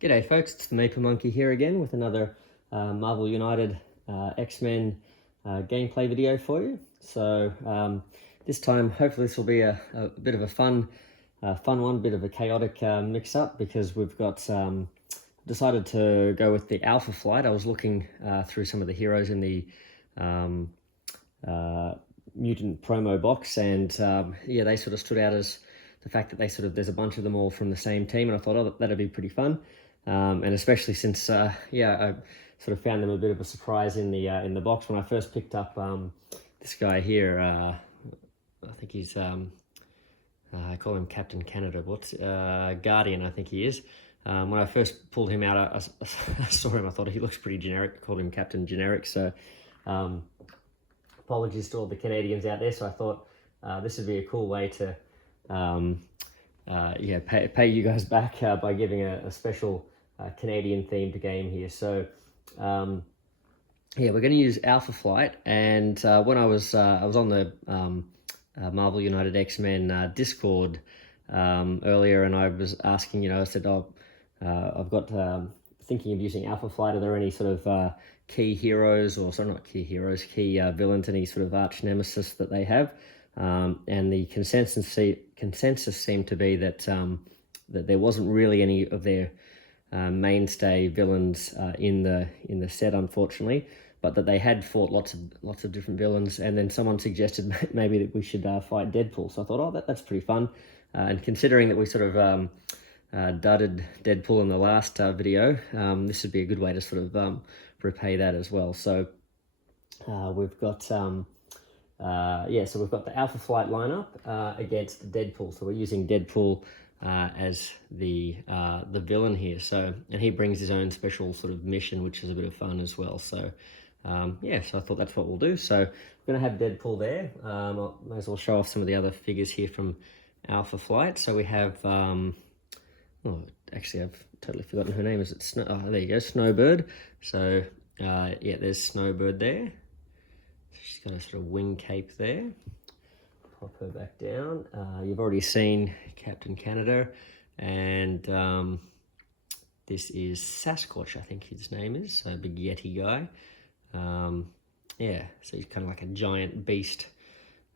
G'day folks, it's the Maple Monkey here again with another Marvel United X-Men gameplay video for you. So this time hopefully this will be a bit of a fun one, bit of a chaotic mix-up because we've got decided to go with the Alpha Flight. I was looking through some of the heroes in the Mutant promo box, and yeah, they sort of stood out as the fact that there's a bunch of them all from the same team, and I thought, oh, that'd be pretty fun. And especially since, yeah, I sort of found them a bit of a surprise in the box when I first picked up this guy here. I think he's, I call him Captain Canada. What's Guardian? I think he is. When I first pulled him out, I saw him. I thought he looks pretty generic. I called him Captain Generic. So, apologies to all the Canadians out there. So I thought this would be a cool way to, yeah, pay you guys back by giving a special Canadian themed game here. So yeah, we're going to use Alpha Flight, and when I was on the Marvel United X-Men Discord earlier, and I was asking, I said, oh, I've got thinking of using Alpha Flight. Are there any sort of key heroes, or sorry, not key heroes, key villains, any sort of arch nemesis that they have? And the consensus seemed to be that that there wasn't really any of their mainstay villains in the set, unfortunately, but that they had fought lots of different villains. And then someone suggested maybe that we should fight Deadpool. So I thought, oh, that's pretty fun. And considering that we sort of dudded Deadpool in the last video, this would be a good way to sort of repay that as well. So we've got yeah, so we've got the Alpha Flight lineup against Deadpool. So we're using Deadpool as the villain here. So, and he brings his own special sort of mission, which is a bit of fun as well. So yeah, so I thought that's what we'll do. So we're going to have Deadpool there. I might as well show off some of the other figures here from Alpha Flight. So we have, oh, actually I've totally forgotten her name. Is it Snow? Oh, there you go, Snowbird. So yeah, there's Snowbird there. She's got a sort of wing cape there. Pop her back down. You've already seen Captain Canada, and this is Sasquatch, I think his name is, so a big Yeti guy. Yeah, so he's kind of like a giant beast,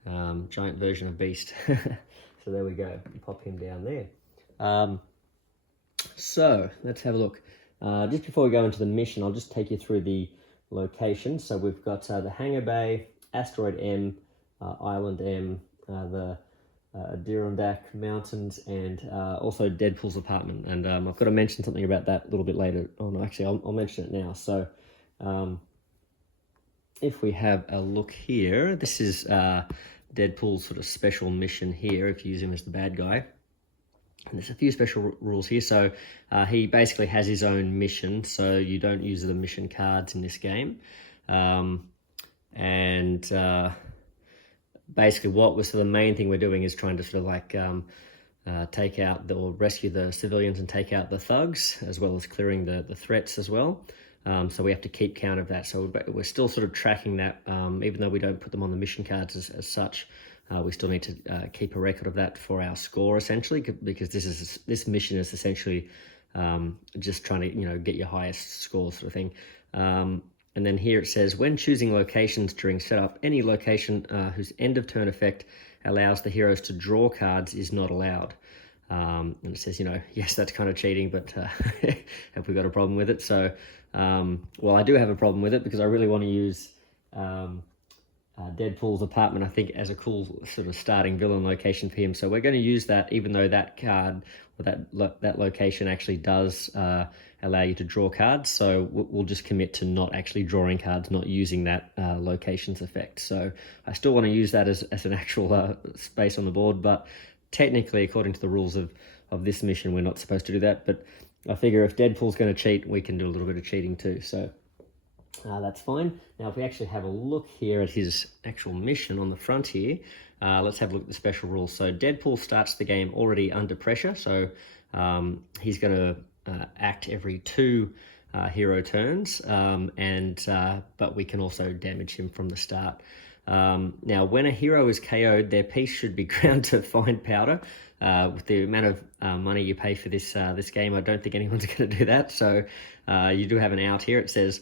giant version of Beast. So there we go, pop him down there. So let's have a look. Just before we go into the mission, I'll just take you through the locations. So we've got the Hangar Bay, Asteroid M, Island M, the Adirondack Mountains, and also Deadpool's apartment. And I've got to mention something about that a little bit later. Oh no, actually I'll mention it now. So if we have a look here, this is Deadpool's sort of special mission here, if you use him as the bad guy. And there's a few special rules here. So he basically has his own mission, so you don't use the mission cards in this game. Basically the main thing we're doing is trying to sort of like take out or rescue the civilians and take out the thugs, as well as clearing the threats as well. So we have to keep count of that. So we're still sort of tracking that, even though we don't put them on the mission cards as such. We still need to keep a record of that for our score, essentially, because this mission is essentially just trying to get your highest score, sort of thing. And then here it says, when choosing locations during setup, any location whose end of turn effect allows the heroes to draw cards is not allowed. And it says, yes, that's kind of cheating, but have we got a problem with it? So, well, I do have a problem with it because I really want to use Deadpool's apartment, I think, as a cool sort of starting villain location for him. So we're going to use that, even though that card or that location actually does allow you to draw cards. So we'll just commit to not actually drawing cards, not using that locations effect. So I still want to use that as an actual space on the board, but technically, according to the rules of this mission, we're not supposed to do that. But I figure if Deadpool's going to cheat, we can do a little bit of cheating too. So that's fine. Now, if we actually have a look here at his actual mission on the front here, let's have a look at the special rules. So Deadpool starts the game already under pressure. So he's going to act every 2 hero turns, but we can also damage him from the start. Now, when a hero is KO'd, their piece should be ground to fine powder. With the amount of money you pay for this game, I don't think anyone's going to do that. So you do have an out here. It says,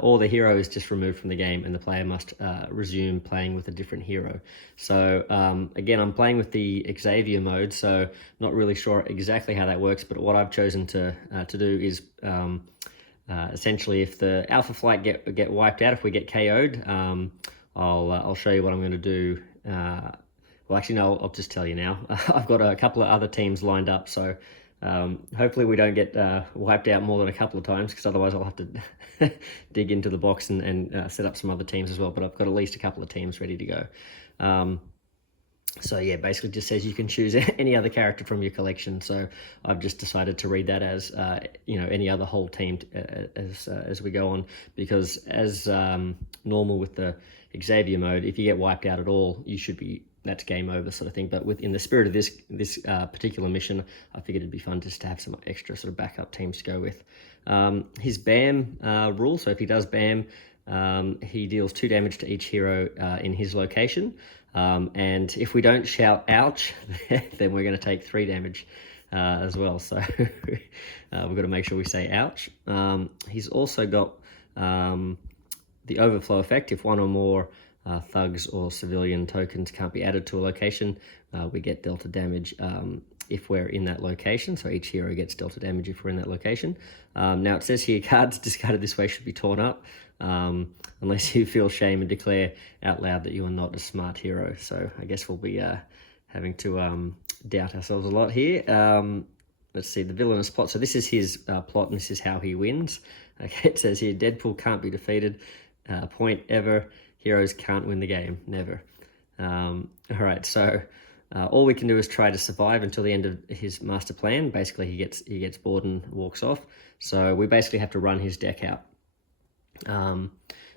or the hero is just removed from the game and the player must resume playing with a different hero. So again, I'm playing with the Xavier mode, so not really sure exactly how that works, but what I've chosen to do is essentially, if the Alpha Flight get wiped out, if we get KO'd, I'll show you what I'm going to do. Well, actually, no, I'll just tell you now. I've got a couple of other teams lined up, so hopefully we don't get wiped out more than a couple of times, because otherwise I'll have to dig into the box and set up some other teams as well, but I've got at least a couple of teams ready to go. So yeah, basically just says you can choose any other character from your collection. So I've just decided to read that as any other whole team as we go on, because as normal with the Xavier mode, if you get wiped out at all, that's game over sort of thing. But within the spirit of this particular mission, I figured it'd be fun just to have some extra sort of backup teams to go with. His BAM rule, so if he does BAM, he deals 2 damage to each hero in his location. And if we don't shout ouch, then we're going to take 3 damage as well. So we've got to make sure we say ouch. He's also got the overflow effect. If one or more thugs or civilian tokens can't be added to a location, we get delta damage if we're in that location. So each hero gets delta damage if we're in that location. Now it says here, cards discarded this way should be torn up, unless you feel shame and declare out loud that you are not a smart hero. So I guess we'll be having to doubt ourselves a lot here. Let's see, the Villainous plot. So this is his plot, and this is how he wins. Okay, it says here, Deadpool can't be defeated. Point ever. Heroes can't win the game. Never. All right, so all we can do is try to survive until the end of his master plan. Basically, he gets bored and walks off. So we basically have to run his deck out.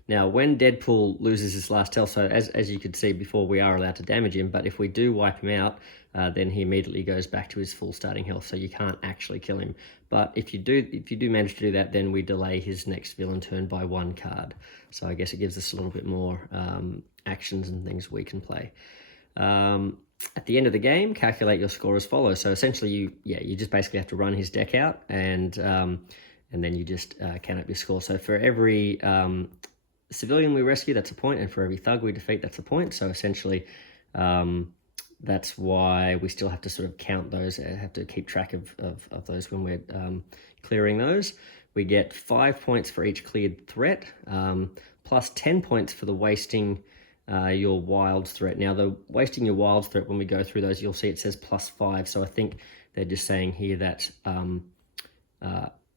Now, when Deadpool loses his last health, so as you could see before, we are allowed to damage him, but if we do wipe him out, then he immediately goes back to his full starting health, so you can't actually kill him. But if you do manage to do that, then we delay his next villain turn by 1 card. So I guess it gives us a little bit more actions and things we can play. At the end of the game, calculate your score as follows. So essentially, you just basically have to run his deck out, and then you just count up your score. So for every civilian we rescue, that's a point, and for every thug we defeat, that's a point. So essentially, that's why we still have to sort of count those, have to keep track of those when we're clearing those. We get 5 points for each cleared threat, plus 10 points for the wasting your wild threat. Now, the wasting your wild threat, when we go through those, you'll see it says +5. So I think they're just saying here that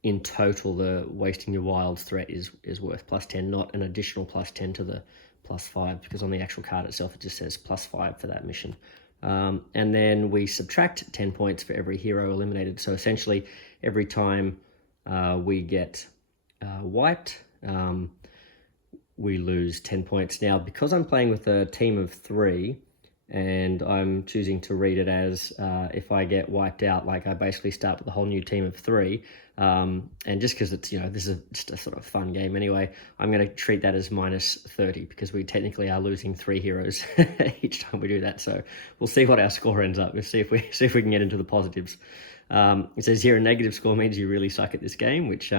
in total, the wasting your wild threat is worth +10, not an additional +10 to the +5, because on the actual card itself, it just says +5 for that mission. And then we subtract 10 points for every hero eliminated. So essentially, every time we get wiped, we lose 10 points. Now, because I'm playing with a team of 3, and I'm choosing to read it as if I get wiped out, like I basically start with a whole new team of 3, and just because it's, this is just a sort of fun game anyway, I'm going to treat that as -30, because we technically are losing 3 heroes each time we do that. So we'll see what our score ends up. We'll see if we can get into the positives. It says here a negative score means you really suck at this game, which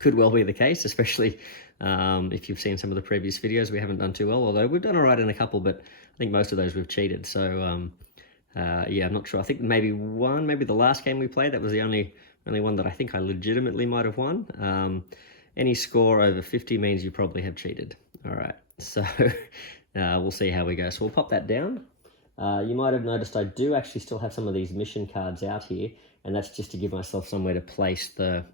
could well be the case, especially if you've seen some of the previous videos. We haven't done too well, although we've done all right in a couple, but I think most of those we've cheated. So yeah, I'm not sure. I think maybe the last game we played, that was the only one that I think I legitimately might have won. Any score over 50 means you probably have cheated. All right, so we'll see how we go. So we'll pop that down. You might have noticed I do actually still have some of these mission cards out here, and that's just to give myself somewhere to place the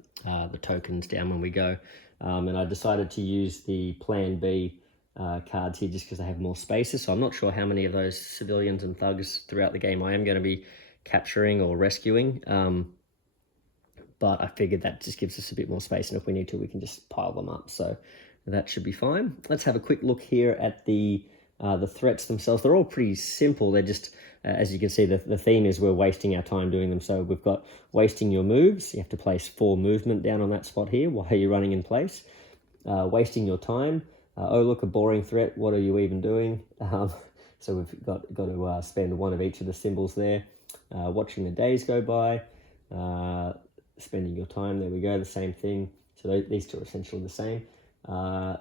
tokens down when we go. And I decided to use the Plan B cards here just because they have more spaces. So I'm not sure how many of those civilians and thugs throughout the game I am going to be capturing or rescuing. But I figured that just gives us a bit more space, and if we need to, we can just pile them up. So that should be fine. Let's have a quick look here at the threats themselves. They're all pretty simple. They're just, as you can see, the theme is we're wasting our time doing them. So we've got wasting your moves. You have to place 4 movement down on that spot here while you're running in place. Wasting your time. oh look, a boring threat, what are you even doing? So we've got to spend one of each of the symbols there. Watching the days go by, spending your time, there we go, the same thing. So these two are essentially the same.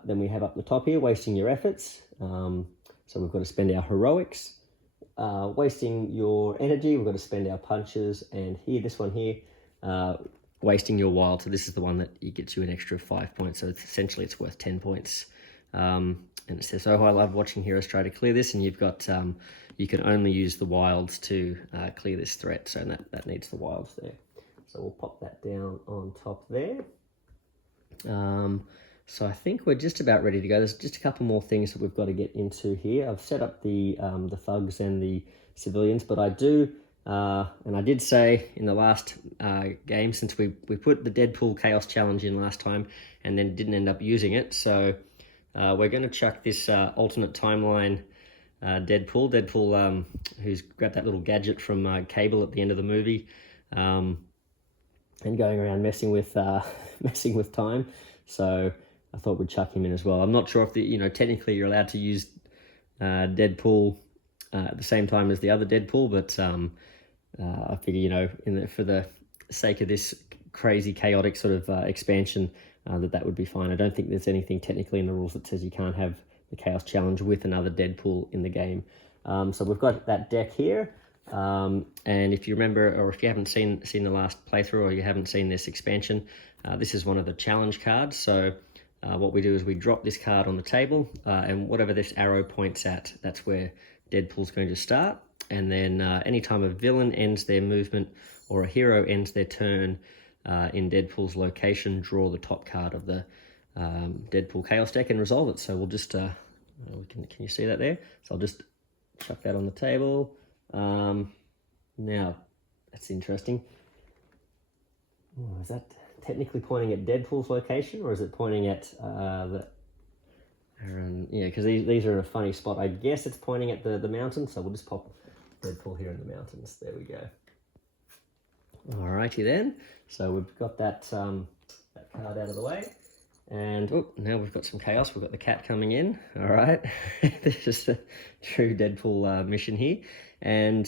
Then we have up the top here, wasting your efforts. So we've got to spend our heroics. Wasting your energy, we've got to spend our punches. And here, this one here, wasting your wild. So this is the one that gets you an extra 5 points. So essentially it's worth 10 points. And it says, oh, I love watching heroes try to clear this. And you've got, you can only use the wilds to clear this threat. So that needs the wilds there. So we'll pop that down on top there. So I think we're just about ready to go. There's just a couple more things that we've got to get into here. I've set up the thugs and the civilians, but I do, and I did say in the last game, since we put the Deadpool Chaos Challenge in last time and then didn't end up using it, so we're going to chuck this alternate timeline Deadpool, who's grabbed that little gadget from Cable at the end of the movie, and going around messing with time. So I thought we'd chuck him in as well. I'm not sure if technically you're allowed to use Deadpool at the same time as the other Deadpool, but I figure for the sake of this crazy chaotic sort of expansion, that would be fine. I don't think there's anything technically in the rules that says you can't have the Chaos Challenge with another Deadpool in the game. So we've got that deck here. And if you remember, or if you haven't seen the last playthrough, or you haven't seen this expansion, this is one of the challenge cards. So what we do is we drop this card on the table, and whatever this arrow points at, that's where Deadpool's going to start. And then anytime a villain ends their movement or a hero ends their turn in Deadpool's location, draw the top card of the Deadpool Chaos deck and resolve it. So we'll just, can you see that there? So I'll just chuck that on the table. Now, that's interesting. Oh, is that technically pointing at Deadpool's location, or is it pointing at yeah, because these are in a funny spot. I guess it's pointing at the mountain, so we'll just pop Deadpool here in the mountains. There we go. Alrighty then. So we've got that card out of the way. And now we've got some chaos. We've got the cat coming in. All right. This is the true Deadpool mission here. And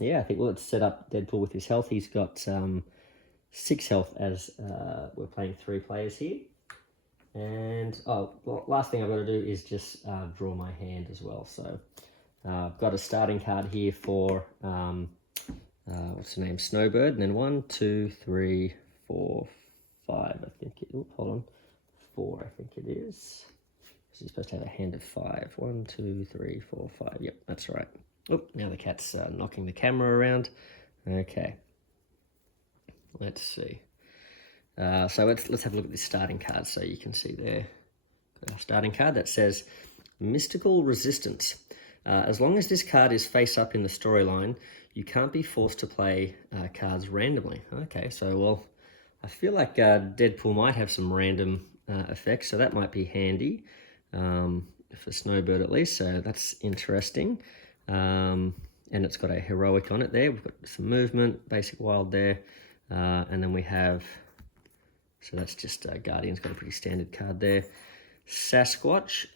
yeah, I think let's set up Deadpool with his health. He's got 6 health as we're playing 3 players here. And last thing I've got to do is just draw my hand as well. So I've got a starting card here for what's the name? Snowbird. And then 1, 2, 3, 4, 5. I think it. Oh, hold on. 4. I think it is. So you're supposed to have a hand of 5. 1, 2, 3, 4, 5. Yep, that's right. Oh, now the cat's knocking the camera around. Okay. Let's see. So let's have a look at this starting card. So you can see there, our starting card that says Mystical Resistance. As long as this card is face up in the storyline, you can't be forced to play cards randomly. Okay, so well, I feel like Deadpool might have some random effects, so that might be handy for Snowbird at least. So that's interesting. And it's got a heroic on it there. We've got some movement, basic wild there, and then we have. So that's just Guardian's got a pretty standard card there. Sasquatch,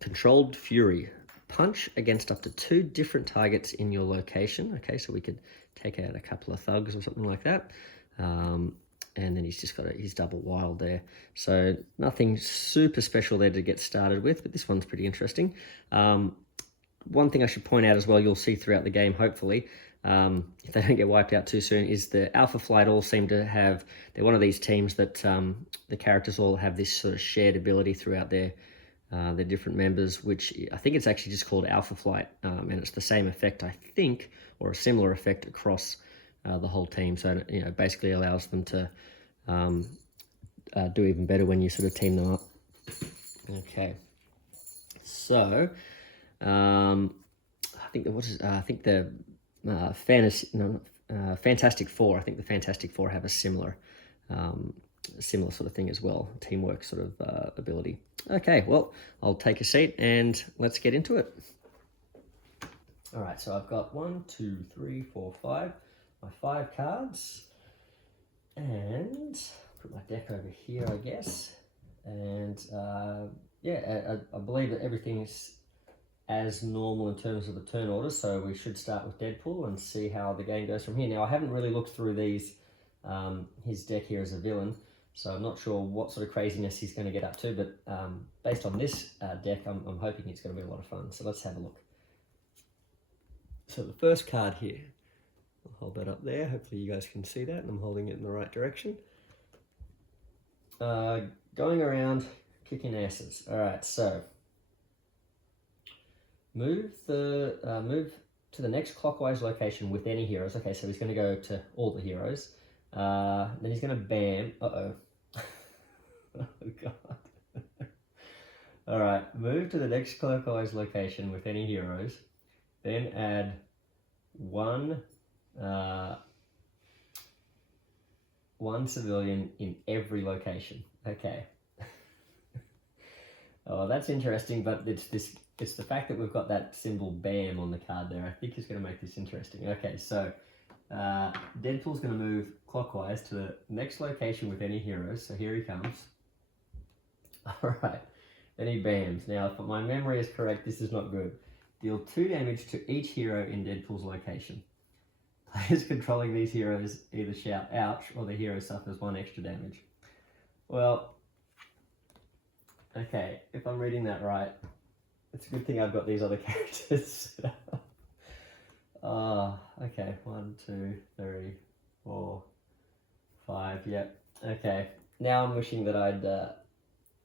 Controlled Fury. Punch against up to 2 different targets in your location. Okay, so we could take out a couple of thugs or something like that. And then he's just got his double wild there. So nothing super special there to get started with, but this one's pretty interesting. One thing I should point out as well, you'll see throughout the game, hopefully, if they don't get wiped out too soon, is the Alpha Flight all seem to have, they're one of these teams that the characters all have this sort of shared ability throughout their different members, which I think it's actually just called Alpha Flight, and it's the same effect, I think, or a similar effect across the whole team. So, it basically allows them to do even better when you sort of team them up. Okay. So, I think the Fantastic Four. I think the Fantastic Four have a similar sort of thing as well, teamwork sort of ability. Okay, well, I'll take a seat and let's get into it. All right, so I've got 1, 2, 3, 4, 5, my 5 cards, and put my deck over here, I guess. And yeah, I believe that everything's as normal in terms of the turn order, so we should start with Deadpool and see how the game goes from here. Now, I haven't really looked through these, his deck here as a villain, so I'm not sure what sort of craziness he's going to get up to, but based on this deck, I'm hoping it's going to be a lot of fun. So let's have a look. So the first card here, I'll hold that up there. Hopefully you guys can see that, and I'm holding it in the right direction. Going around kicking asses. All right, so move to the next clockwise location with any heroes. Okay, so he's going to go to all the heroes. Then he's going to bam. Uh-oh. Oh, God. All right, move to the next clockwise location with any heroes. Then add one civilian in every location. Okay. Oh, that's interesting, but it's the fact that we've got that symbol BAM on the card there, I think is going to make this interesting. Okay, so Deadpool's going to move clockwise to the next location with any heroes, so here he comes. Alright, then he bams. Now, if my memory is correct, this is not good. Deal 2 damage to each hero in Deadpool's location. Players controlling these heroes either shout ouch or the hero suffers 1 extra damage. Well, okay, if I'm reading that right, it's a good thing I've got these other characters set up. Okay, 1, 2, 3, 4, 5, yep. Okay, now I'm wishing that I'd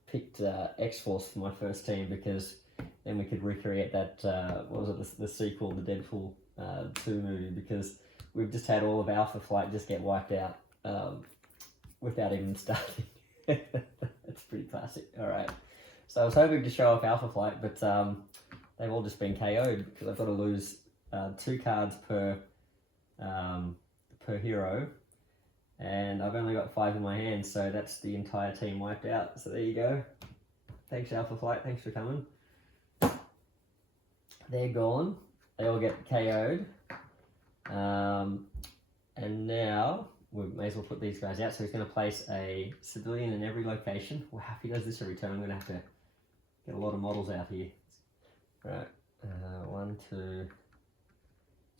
picked X-Force for my first team, because then we could recreate that, what was it, the sequel, the Deadpool 2 movie, because we've just had all of Alpha Flight just get wiped out without even starting. It's pretty classic. Alright, so I was hoping to show off Alpha Flight, but they've all just been KO'd, because I've got to lose 2 cards per hero, and I've only got 5 in my hand, so that's the entire team wiped out. So there you go. Thanks, Alpha Flight, thanks for coming. They're gone. They all get KO'd. And now we may as well put these guys out. So he's going to place a civilian in every location. Wow, if he does this every turn, I'm going to have to get a lot of models out here. Right, 1, 2. So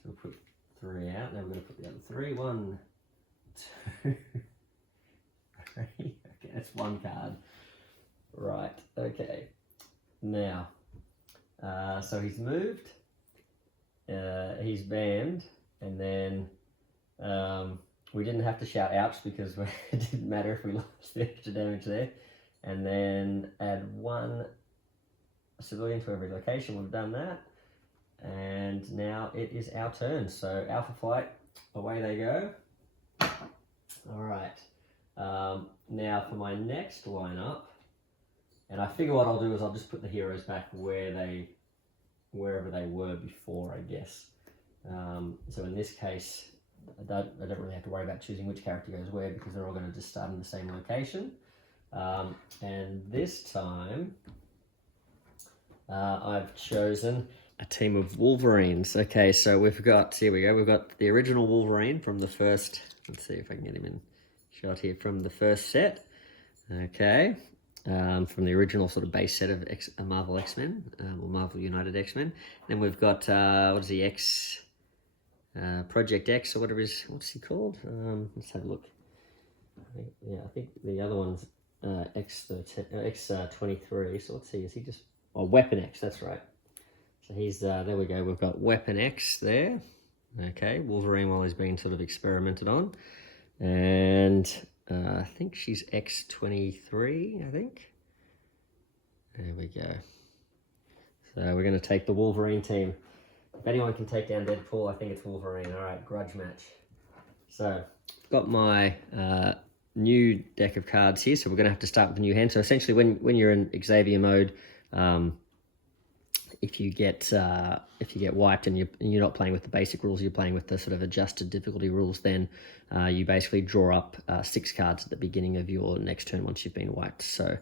we'll put 3 out. Then we're going to put the other 3. 1, 2, 3. Okay, that's 1 card. Right, okay. Now, so he's moved, he's banned, and then we didn't have to shout ouch because it didn't matter if we lost the extra damage there. And then add 1 civilian to every location. We've done that, and now it is our turn. So Alpha Flight, away they go. All right, now for my next lineup, and I figure what I'll do is I'll just put the heroes back wherever they were before, I guess. So in this case, I don't really have to worry about choosing which character goes where, because they're all going to just start in the same location. And this time, I've chosen a team of Wolverines. Okay, so we've got, here we go, we've got the original Wolverine from the first, let's see if I can get him in shot here, from the first set. Okay, from the original sort of base set of Marvel X-Men, or Marvel United X-Men. Then we've got, what is he, Project X, or whatever what's he called? Let's have a look. I think the other one's X23, so let's see, is he just, oh, Weapon X, that's right. So he's, there we go, we've got Weapon X there. Okay, Wolverine while he's being sort of experimented on. And I think she's X23, I think. There we go. So we're going to take the Wolverine team. If anyone can take down Deadpool, I think it's Wolverine. All right, grudge match. So I've got my new deck of cards here, so we're going to have to start with a new hand. So essentially, when you're in Xavier mode, if you get wiped and you're not playing with the basic rules, you're playing with the sort of adjusted difficulty rules, then you basically draw up 6 cards at the beginning of your next turn once you've been wiped. So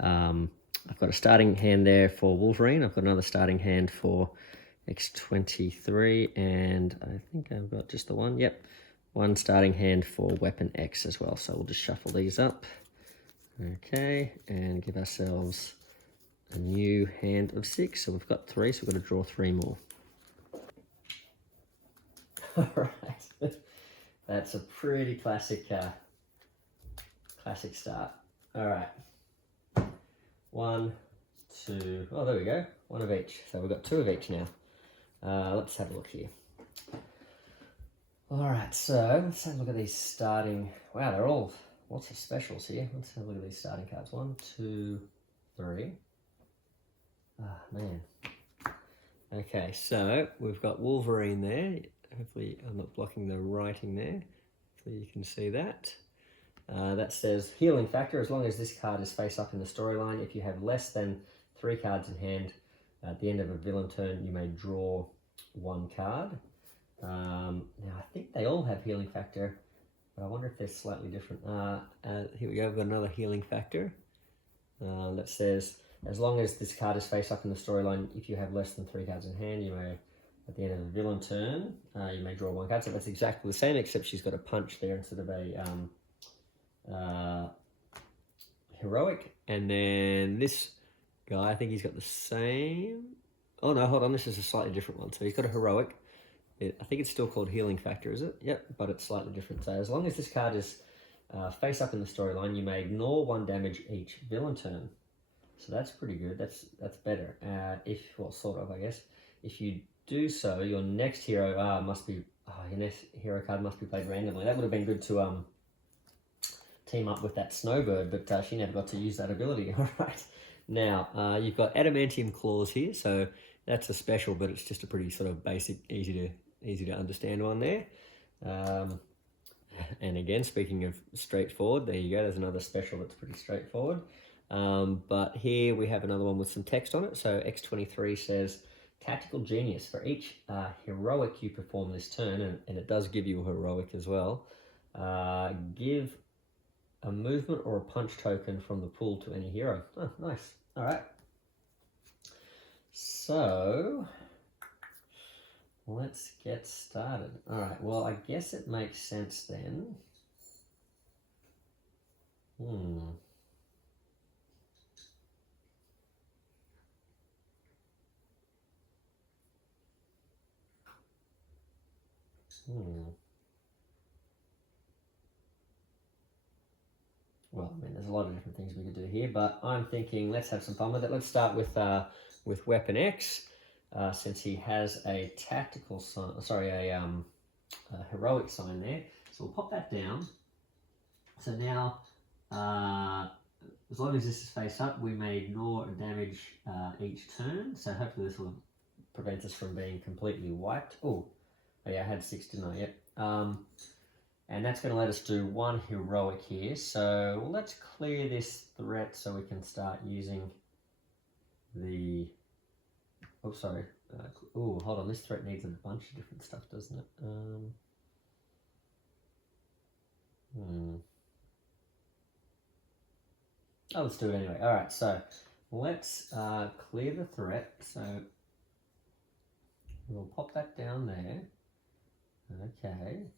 I've got a starting hand there for Wolverine. I've got another starting hand for X23, and I think I've got just the one. Yep, one starting hand for Weapon X as well. So we'll just shuffle these up. Okay, and give ourselves a new hand of 6. So we've got 3, so we've got to draw 3 more. All right, that's a pretty classic start. All right, 1, 2, oh, there we go, 1 of each. So we've got 2 of each now. Let's have a look here. All right, so let's have a look at these starting. Wow, they're all lots of specials here. Let's have a look at these starting cards. 1, 2, 3. Ah, man. Okay, so we've got Wolverine there. Hopefully I'm not blocking the writing there, so you can see that. That says healing factor. As long as this card is face up in the storyline, if you have less than 3 cards in hand, at the end of a villain turn, you may draw 1 card. Now I think they all have healing factor, but I wonder if they're slightly different. Here we go, we've got another healing factor that says, as long as this card is face up in the storyline, if you have less than 3 cards in hand, you may, at the end of a villain turn, you may draw 1 card. So that's exactly the same, except she's got a punch there instead of a heroic. And then this guy, I think he's got the same. Oh no, hold on, this is a slightly different one. So he's got a heroic. I think it's still called healing factor, is it? Yep, but it's slightly different. So as long as this card is face up in the storyline, you may ignore 1 damage each villain turn. So that's pretty good. That's better. Well, sort of, I guess. If you do so, your next hero your next hero card must be played randomly. That would have been good to team up with that Snowbird, but she never got to use that ability. All right. Now you've got adamantium claws here, so that's a special, but it's just a pretty sort of basic, easy to understand one there. And again, speaking of straightforward, there you go. There's another special that's pretty straightforward. But here we have another one with some text on it. So X23 says, tactical genius. For each heroic you perform this turn, and it does give you a heroic as well, give a movement or a punch token from the pool to any hero. Oh, nice. All right. So let's get started. All right, well, I guess it makes sense then. Well, I mean, there's a lot of different things we could do here, but I'm thinking let's have some fun with it. Let's start with Weapon X, since he has a tactical sign, a heroic sign there. So we'll pop that down. So now, as long as this is face up, we may ignore damage each turn. So hopefully this will prevent us from being completely wiped. Oh yeah, I had 6, didn't I? Yep. And that's going to let us do 1 heroic here. So let's clear this threat so we can start using the... Oh, sorry. Oh, hold on. This threat needs a bunch of different stuff, doesn't it? Oh, let's do it anyway. All right, so let's clear the threat. So we'll pop that down there. Okay.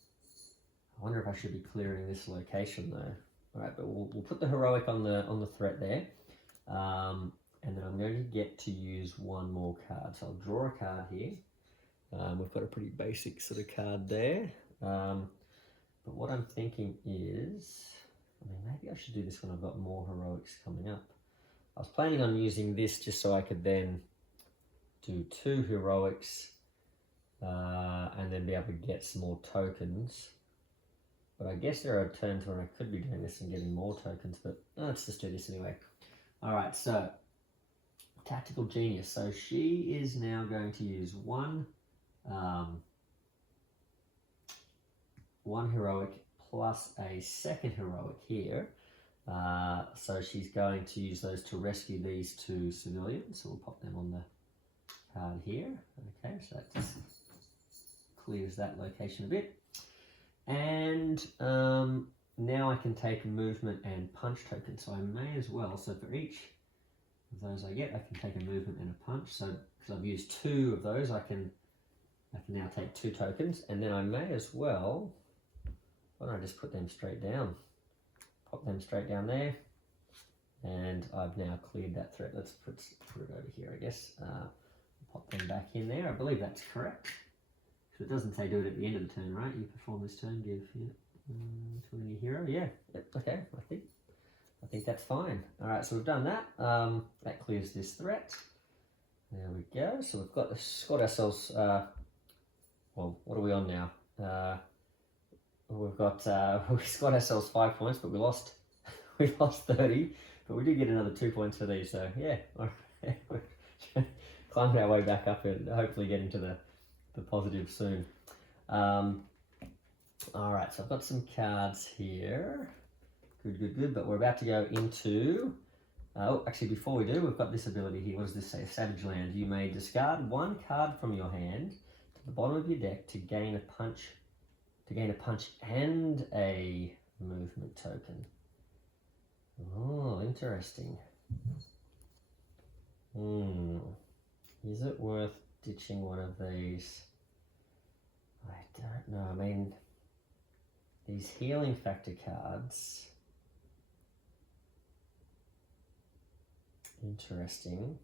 I wonder if I should be clearing this location though. All right, but we'll put the heroic on the threat there, and then I'm going to get to use 1 more card. So I'll draw a card here. We've got a pretty basic sort of card there, but what I'm thinking is, I mean, maybe I should do this when I've got more heroics coming up. I was planning on using this just so I could then do 2 heroics and then be able to get some more tokens. But I guess there are turns when I could be doing this and getting more tokens, but let's just do this anyway. All right, so Tactical Genius. So she is now going to use one heroic plus a second heroic here. So she's going to use those to rescue these 2 civilians. So we'll pop them on the card here. Okay, so that just clears that location a bit. And now I can take movement and punch token. So I may as well, so for each of those I get, I can take a movement and a punch. So because I've used 2 of those, I can now take 2 tokens. And then I may as well, why don't I just put them straight down? Pop them straight down there. And I've now cleared that threat. Let's put it over here, I guess. Pop them back in there. I believe that's correct. So it doesn't say do it at the end of the turn, right? You perform this turn, give to any hero. Yeah, yep, okay, I think that's fine. All right, so we've done that. That clears this threat. There we go. So we've got ourselves, well, what are we on now? We've got ourselves 5 points, but we lost 30, but we did get another 2 points for these. So yeah, we're climbing our way back up and hopefully getting to the positive soon. All right, so I've got some cards here. Good. But we're about to go into. Oh, actually, before we do, we've got this ability here. What does this say? Savage Land. You may discard one card from your hand to the bottom of your deck to gain a punch. And a movement token. Oh, interesting. Is it worth ditching one of these? I don't know. I mean, these healing factor cards. Interesting.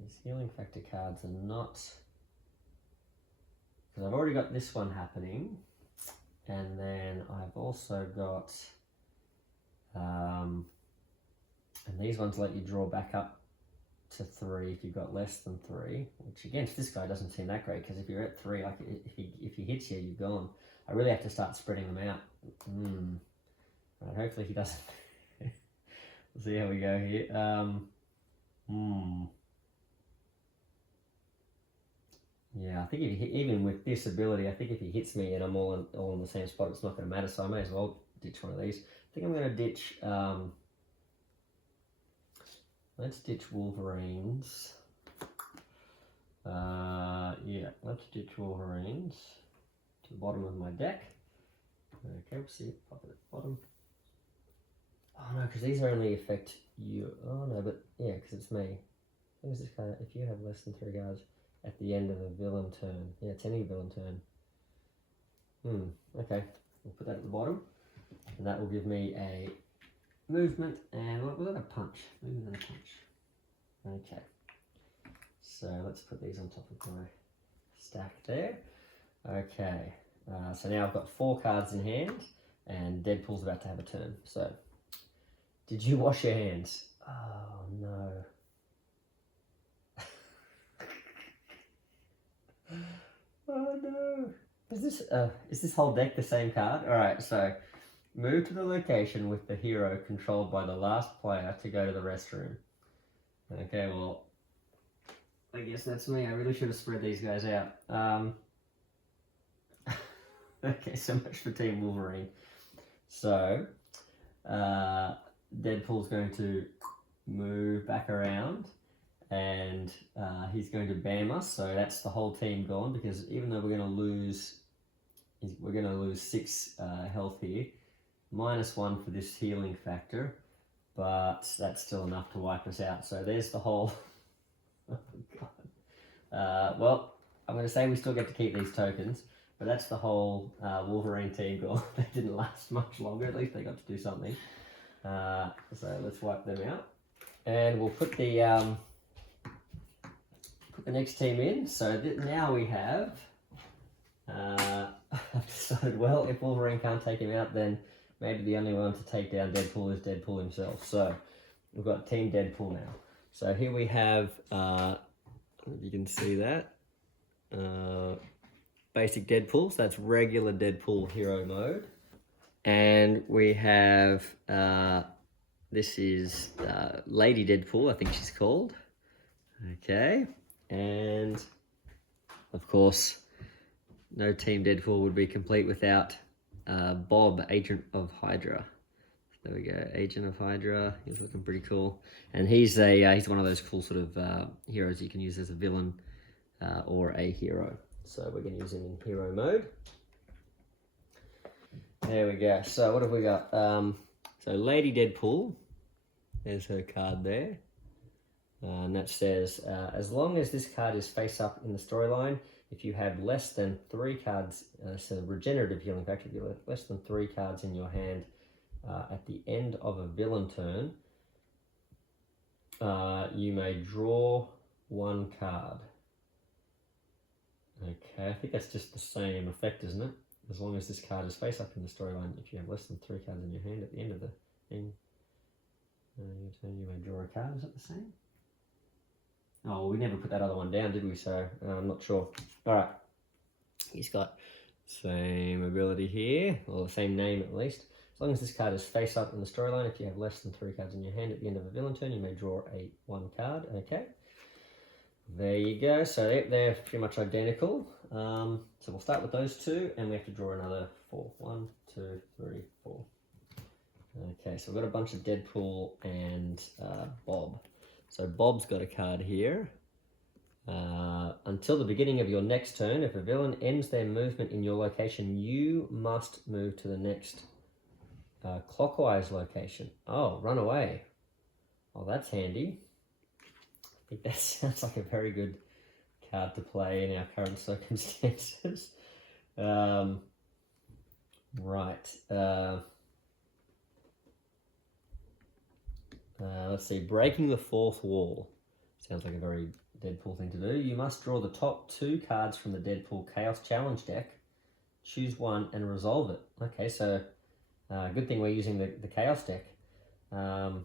These healing factor cards are not. I've already got this one happening, and then I've also got, and these ones let you draw back up to 3 if you've got less than 3, which against this guy doesn't seem that great, because if you're at 3, like if he hits you, you're gone. I really have to start spreading them out. Right, hopefully he doesn't. We'll see how we go here. Yeah, I think even with this ability, I think if he hits me and I'm all in the same spot, it's not going to matter. So I may as well ditch one of these. I think I'm going to ditch. Let's ditch Wolverines. Yeah, let's ditch Wolverines to the bottom of my deck. Okay, we'll see it pop at the bottom. Oh no, because these only affect you. Oh no, but yeah, because it's me. What is this card? If you have less than 3 cards at the end of a villain turn. Yeah, it's any villain turn. Okay, we'll put that at the bottom. And that will give me a movement and what was that? A punch. Movement and a punch. Okay. So let's put these on top of my stack there. Okay. So now I've got 4 cards in hand and Deadpool's about to have a turn. So, did you wash your hands? Oh no. Oh no. Is this whole deck the same card? Alright, so move to the location with the hero controlled by the last player to go to the restroom. Okay, well, I guess that's me. I really should have spread these guys out. Okay, so much for Team Wolverine. So, Deadpool's going to move back around and he's going to bam us, so that's the whole team gone, because even though we're going to lose 6 health here, -1 for this healing factor, but that's still enough to wipe us out. So there's the whole. Oh god. Well, I'm going to say we still get to keep these tokens, but that's the whole Wolverine team gone. They didn't last much longer. At least they got to do something. So let's wipe them out, and we'll put the next team in. So now we have. I've decided, well, if Wolverine can't take him out, then maybe the only one to take down Deadpool is Deadpool himself. So we've got Team Deadpool now. So here we have, if you can see that, basic Deadpool. So that's regular Deadpool hero mode. And we have, this is Lady Deadpool, I think she's called. Okay. And of course, no Team Deadpool would be complete without Bob, Agent of Hydra. There we go, Agent of Hydra. He's looking pretty cool, and he's one of those cool sort of heroes you can use as a villain or a hero. So we're going to use him in hero mode. There we go. So what have we got? So Lady Deadpool. There's her card there. And that says, as long as this card is face up in the storyline, if you have less than 3 cards, so regenerative healing factor, if you have less than 3 cards in your hand, at the end of a villain turn, you may draw one card. Okay, I think that's just the same effect, isn't it? As long as this card is face up in the storyline, if you have less than 3 cards in your hand at the end of the thing, your turn, you may draw a card. Is that the same? Oh, well, we never put that other one down, did we? So I'm not sure. All right, he's got same ability here, or the same name at least. As long as this card is face up in the storyline, if you have less than 3 cards in your hand at the end of a villain turn, you may draw one card. Okay. There you go. So they're pretty much identical. So we'll start with those two, and we have to draw another 4. 1, 2, 3, 4. Okay, so we've got a bunch of Deadpool and Bob. So Bob's got a card here. Until the beginning of your next turn, if a villain ends their movement in your location, you must move to the next clockwise location. Oh, run away. Oh, that's handy. I think that sounds like a very good card to play in our current circumstances. Right. Let's see. Breaking the fourth wall. Sounds like a very Deadpool thing to do. You must draw the top 2 cards from the Deadpool Chaos Challenge deck. Choose one and resolve it. Okay, so good thing we're using the Chaos deck. All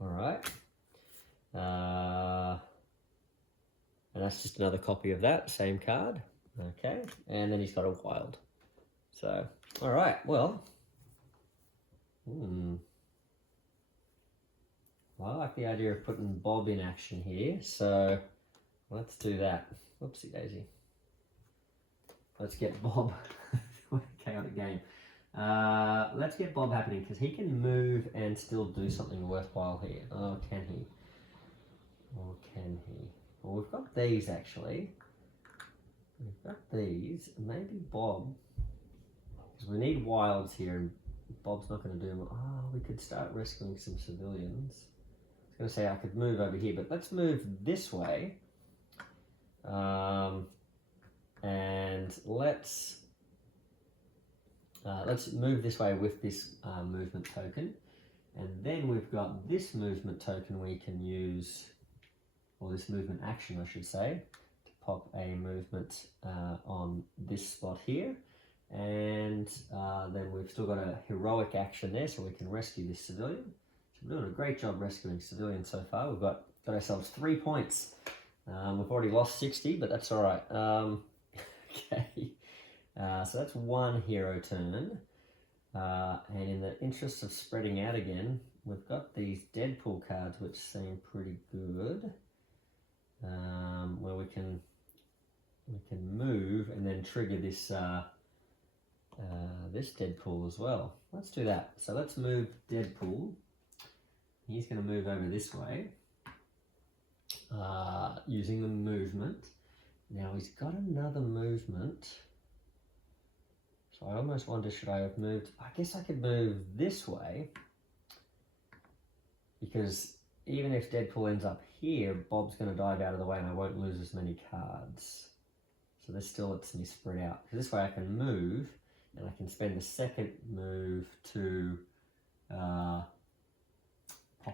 right. And that's just another copy of that, same card. Okay, and then he's got a wild. So, all right, well, I like the idea of putting Bob in action here, so let's do that. Whoopsie daisy. Let's get Bob. What a chaotic game. Let's get Bob happening, because he can move and still do something worthwhile here. Oh, can he? Or can he? Well, we've got these actually. We've got these. Maybe Bob, because we need wilds here, and Bob's not going to do them. Oh, we could start rescuing some civilians. I was going to say I could move over here, but let's move this way. And let's move this way with this movement token. And then we've got this movement token we can use, or this movement action I should say, to pop a movement on this spot here. And then we've still got a heroic action there, so we can rescue this civilian. So we're doing a great job rescuing civilians so far. We've got ourselves 3 points. We've already lost 60, but that's all right. Okay, so that's one hero turn. And in the interest of spreading out again, we've got these Deadpool cards which seem pretty good. Where we can move and then trigger this this Deadpool as well. Let's do that. So let's move Deadpool. He's going to move over this way using the movement. Now he's got another movement. So I almost wonder, should I have moved? I guess I could move this way, because even if Deadpool ends up here, Bob's going to dive out of the way and I won't lose as many cards. So this still lets me spread out. Because this way I can move, and I can spend the second move to pop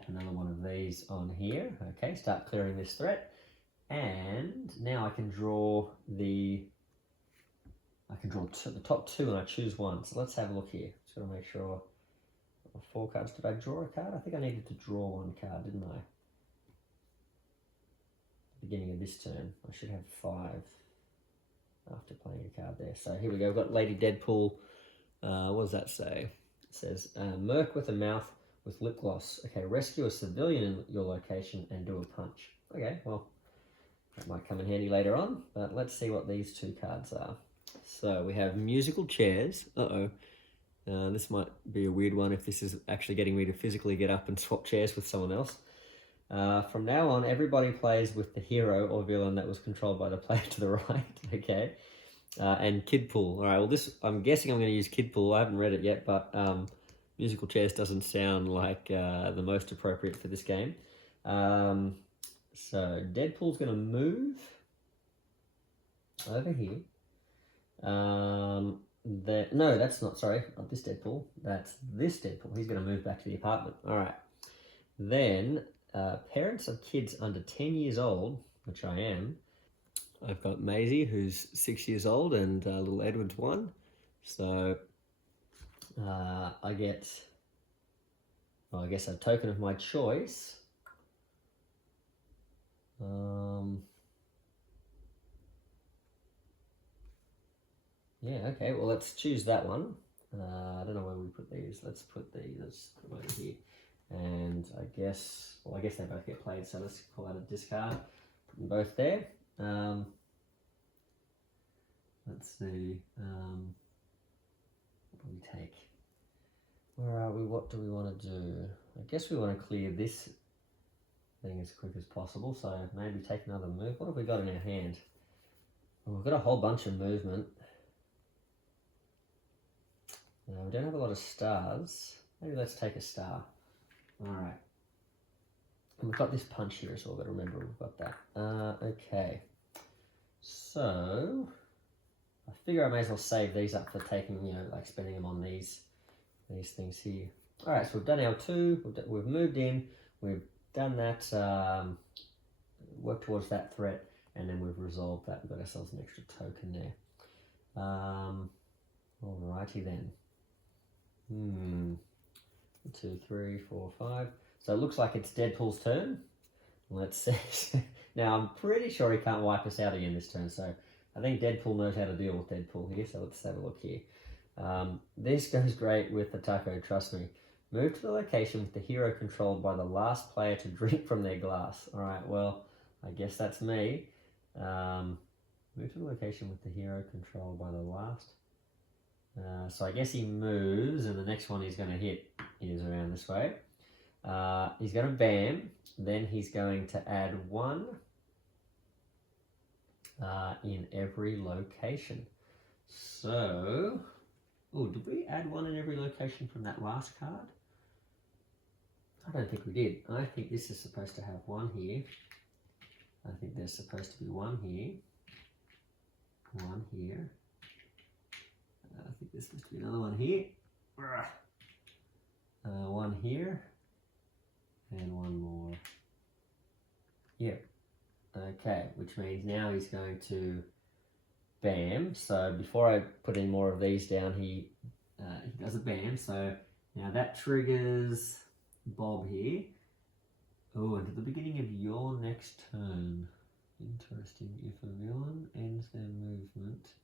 another one of these on here. Okay, start clearing this threat. And now I can draw the top 2 and I choose one. So let's have a look here. Just got to make sure. 4 cards. Did I draw a card? I think I needed to draw 1 card, didn't I? Beginning of this turn. I should have 5 after playing a card there. So here we go. We've got Lady Deadpool. What does that say? It says, Merc with a mouth with lip gloss. Okay, rescue a civilian in your location and do a punch. Okay, well, that might come in handy later on, but let's see what these 2 cards are. So we have musical chairs. This might be a weird one if this is actually getting me to physically get up and swap chairs with someone else. From now on, everybody plays with the hero or villain that was controlled by the player to the right. Okay. And Kid Pool. All right, well, this, I'm guessing I'm going to use Kid Pool. I haven't read it yet, but musical chairs doesn't sound like the most appropriate for this game. So Deadpool's going to move over here. No, that's not, sorry, not this Deadpool. That's this Deadpool. He's going to move back to the apartment. All right. Then, parents of kids under 10 years old, which I am. I've got Maisie, who's 6 years old, and little Edward's 1. So, I get, well, I guess a token of my choice. Yeah, okay, well, let's choose that one. I don't know where we put these. Let's put them over here. And I guess they both get played, so let's call that a discard. Put them both there. Let's see. What do we take? Where are we? What do we want to do? I guess we want to clear this thing as quick as possible, so maybe take another move. What have we got in our hand? Well, we've got a whole bunch of movement. We don't have a lot of stars. Maybe let's take a star. Alright. And we've got this punch here as well, but remember we've got that. Okay. So, I figure I may as well save these up for taking, like spending them on these things here. Alright, so we've done our 2, we've moved in, we've done that, worked towards that threat, and then we've resolved that. We've got ourselves an extra token there. Alrighty then. 2, 3, 4, 5. So it looks like it's Deadpool's turn. Let's see. Now I'm pretty sure he can't wipe us out again this turn, so I think Deadpool knows how to deal with Deadpool here, so let's have a look here. This goes great with the taco, trust me. Move to the location with the hero controlled by the last player to drink from their glass. Alright, well, I guess that's me. Move to the location with the hero controlled by the last. So I guess he moves, and the next one he's going to hit is around this way. He's going to bam, then he's going to add 1 in every location. So, did we add 1 in every location from that last card? I don't think we did. I think this is supposed to have 1 here. I think there's supposed to be 1 here. 1 here. I think there's supposed to be another 1 here. 1 here. And 1 more. Yeah. Okay, which means now he's going to bam. So before I put any more of these down, he does a bam. So now that triggers Bob here. Oh, and at the beginning of your next turn. Interesting. If a villain ends their movement.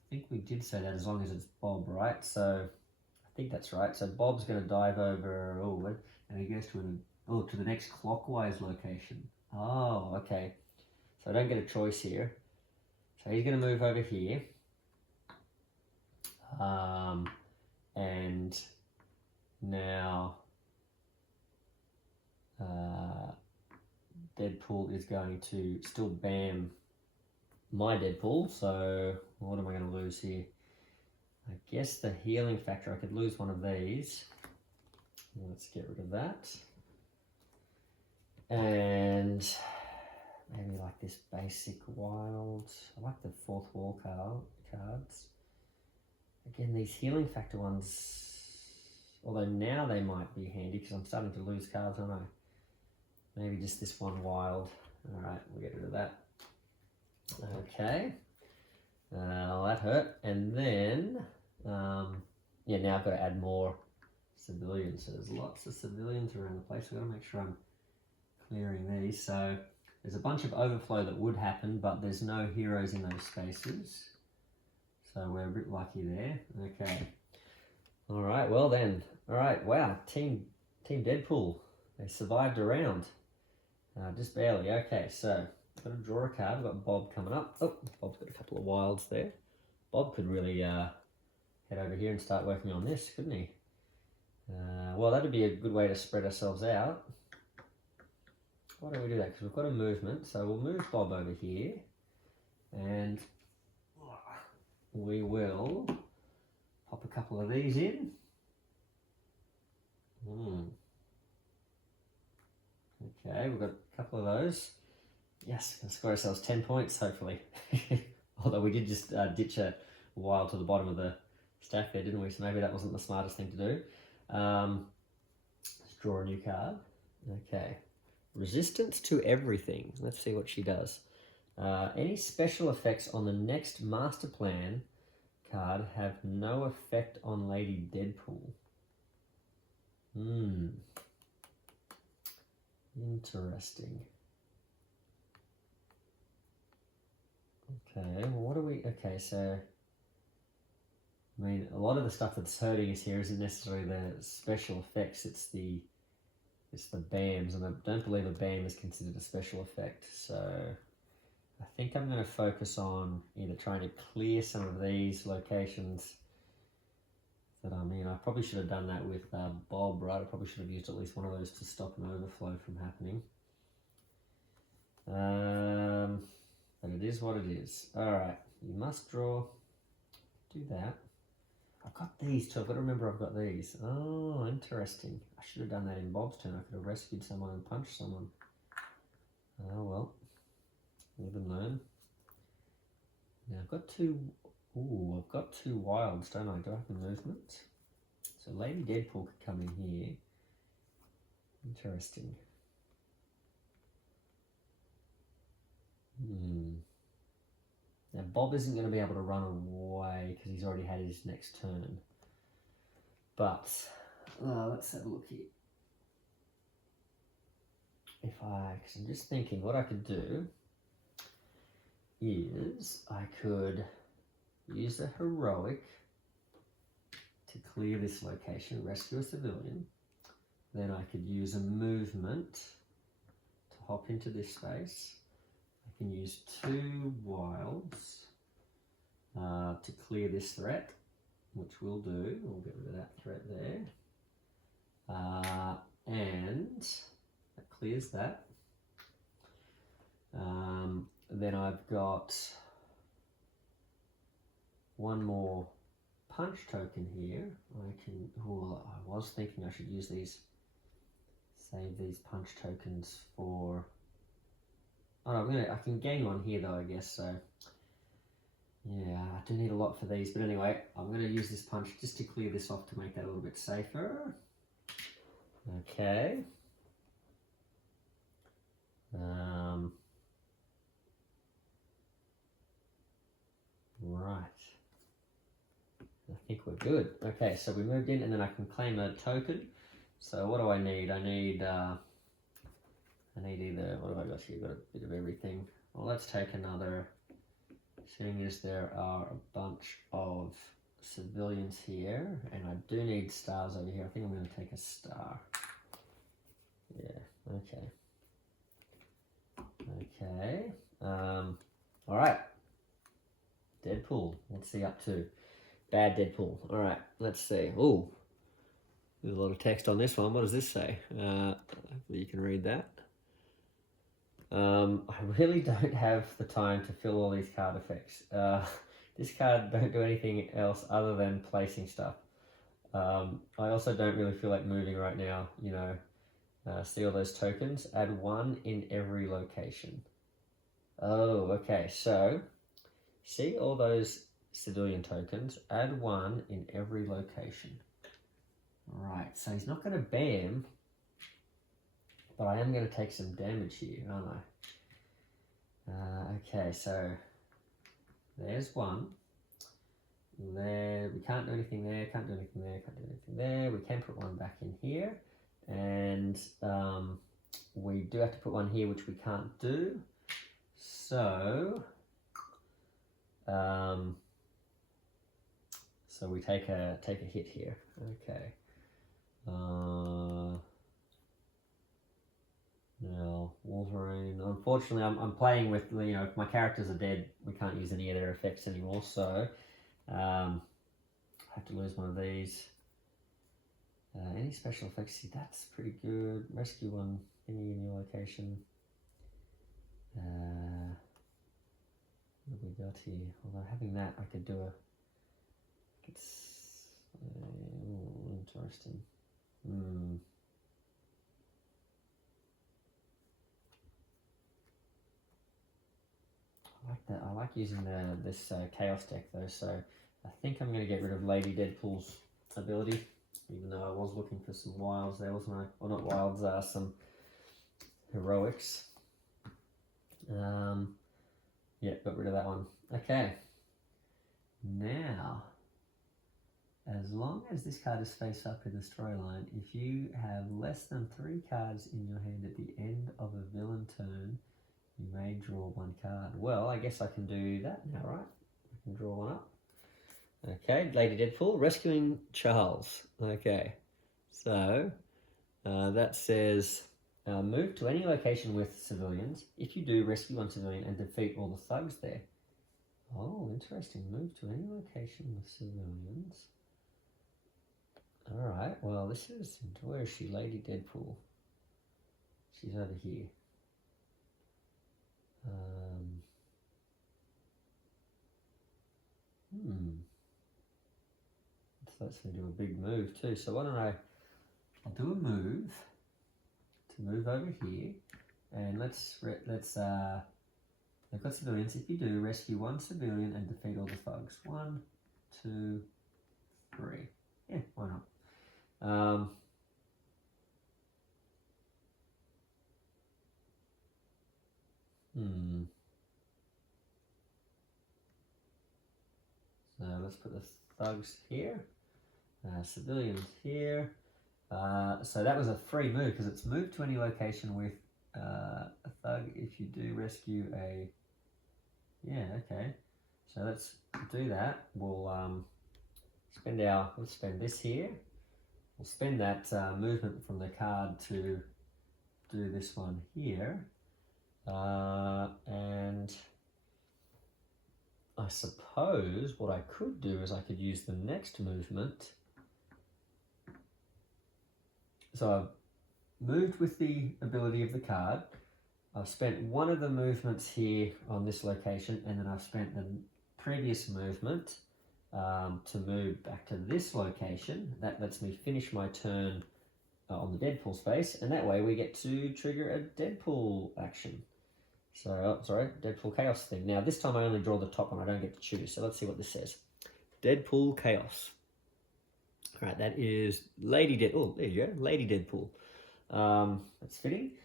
I think we did say that as long as it's Bob, right? So I think that's right. So Bob's going to dive over, and he goes to the next clockwise location. Oh, okay. So I don't get a choice here. So he's going to move over here. And now Deadpool is going to still bam my Deadpool, so what am I going to lose here? I guess the healing factor, I could lose one of these. Let's get rid of that. And maybe like this basic wild. I like the 4th wall cards. Again, these healing factor ones, although now they might be handy because I'm starting to lose cards, aren't I? Maybe just this 1 wild. Alright, we'll get rid of that. Okay, that hurt, and then, now I've got to add more civilians, so there's lots of civilians around the place. I've got to make sure I'm clearing these, so there's a bunch of overflow that would happen, but there's no heroes in those spaces, so we're a bit lucky there. Okay, alright, well then, alright, wow, Team Deadpool, they survived a round, just barely. Okay, so I've got to draw a card. We've got Bob coming up. Oh, Bob's got a couple of wilds there. Bob could really head over here and start working on this, couldn't he? Well, that'd be a good way to spread ourselves out. Why don't we do that? Because we've got a movement. So we'll move Bob over here. And we will pop a couple of these in. Okay, we've got a couple of those. Yes, we're going to score ourselves 10 points, hopefully. Although we did just ditch a while to the bottom of the stack there, didn't we? So maybe that wasn't the smartest thing to do. Let's draw a new card. Okay. Resistance to everything. Let's see what she does. Any special effects on the next master plan card have no effect on Lady Deadpool. Interesting. Okay, well, what do we... Okay, so... I mean, a lot of the stuff that's hurting us here isn't necessarily the special effects, it's the BAMs, and I don't believe a BAM is considered a special effect, so I think I'm going to focus on either trying to clear some of these locations that I'm in. I probably should have done that with Bob, right? I probably should have used at least one of those to stop an overflow from happening. But it is what it is. Alright, you must draw, do that. I've got these too, I've got to remember I've got these. Oh, interesting. I should have done that in Bob's turn. I could have rescued someone and punched someone. Oh well, live and learn. Now I've got two, I've got two wilds, don't I? Do I have the movement? So Lady Deadpool could come in here. Interesting. Now Bob isn't going to be able to run away because he's already had his next turn. But let's have a look here. Because I'm just thinking what I could do is I could use a heroic to clear this location, rescue a civilian. Then I could use a movement to hop into this space. I can use two wilds to clear this threat, which we'll do. We'll get rid of that threat there. And that clears that. Then I've got one more punch token here. I can, I was thinking I should use these, save these punch tokens for, oh no, I can gain one here though, I guess, so yeah, I do need a lot for these, but anyway, I'm going to use this punch just to clear this off to make that a little bit safer. Okay. Right. I think we're good. Okay, so we moved in and then I can claim a token. So what do I need? I need either, what have I got here? Got a bit of everything. Well, let's take another, seeing as there are a bunch of civilians here, and I do need stars over here. I think I'm going to take a star. Yeah, okay. Okay. All right. Deadpool. What's he up to? Bad Deadpool. All right. Let's see. Oh, there's a lot of text on this one. What does this say? Hopefully you can read that. I really don't have the time to fill all these card effects. This card don't do anything else other than placing stuff. I also don't really feel like moving right now, you know. See all those tokens? Add one in every location. Oh, okay. So, see all those civilian tokens? Add one in every location. Right, so he's not going to BAM, but I am going to take some damage here, aren't I? Okay, so there's one. There, we can't do anything there, can't do anything there, can't do anything there. We can put one back in here. And we do have to put one here, which we can't do. So, so we take a hit here. Okay. Now Wolverine. Unfortunately, I'm playing with, you know, if my characters are dead, we can't use any of their effects anymore. So, I have to lose one of these. Any special effects? See, that's pretty good. Rescue one thingy in your location. What have we got here? Although having that, I could do a. It's interesting. I like that. I like using this chaos deck though. So I think I'm going to get rid of Lady Deadpool's ability, even though I was looking for some wilds there, wasn't I? Well, not wilds, some heroics. Yeah, got rid of that one. Okay. Now, as long as this card is face up in the storyline, if you have less than 3 cards in your hand at the end of a villain turn, you may draw 1 card. Well, I guess I can do that now, right? I can draw one up. Okay, Lady Deadpool, rescuing Charles. Okay, so that says move to any location with civilians. If you do, rescue 1 civilian and defeat all the thugs there. Oh, interesting. Move to any location with civilians. Alright, well, this is... Where is she? Lady Deadpool. She's over here. So that's going to do a big move too. So why don't I'll do a move to move over here. And they've got civilians. If you do, rescue 1 civilian and defeat all the thugs. 1, 2, 3. Yeah, why not? So let's put the thugs here. Civilians here. So that was a free move because it's moved to any location with a thug if you do rescue a... Yeah, okay. So let's do that. We'll let's spend this here. We'll spend that movement from the card to do this one here. And I suppose what I could do is I could use the next movement. So I've moved with the ability of the card. I've spent one of the movements here on this location, and then I've spent the previous movement to move back to this location. That lets me finish my turn on the Deadpool space, and that way we get to trigger a Deadpool action. So, sorry, Deadpool Chaos thing. Now, this time I only draw the top one, I don't get to choose. So let's see what this says. Deadpool Chaos. All right, that is Lady Deadpool. Oh, there you go, Lady Deadpool. That's fitting.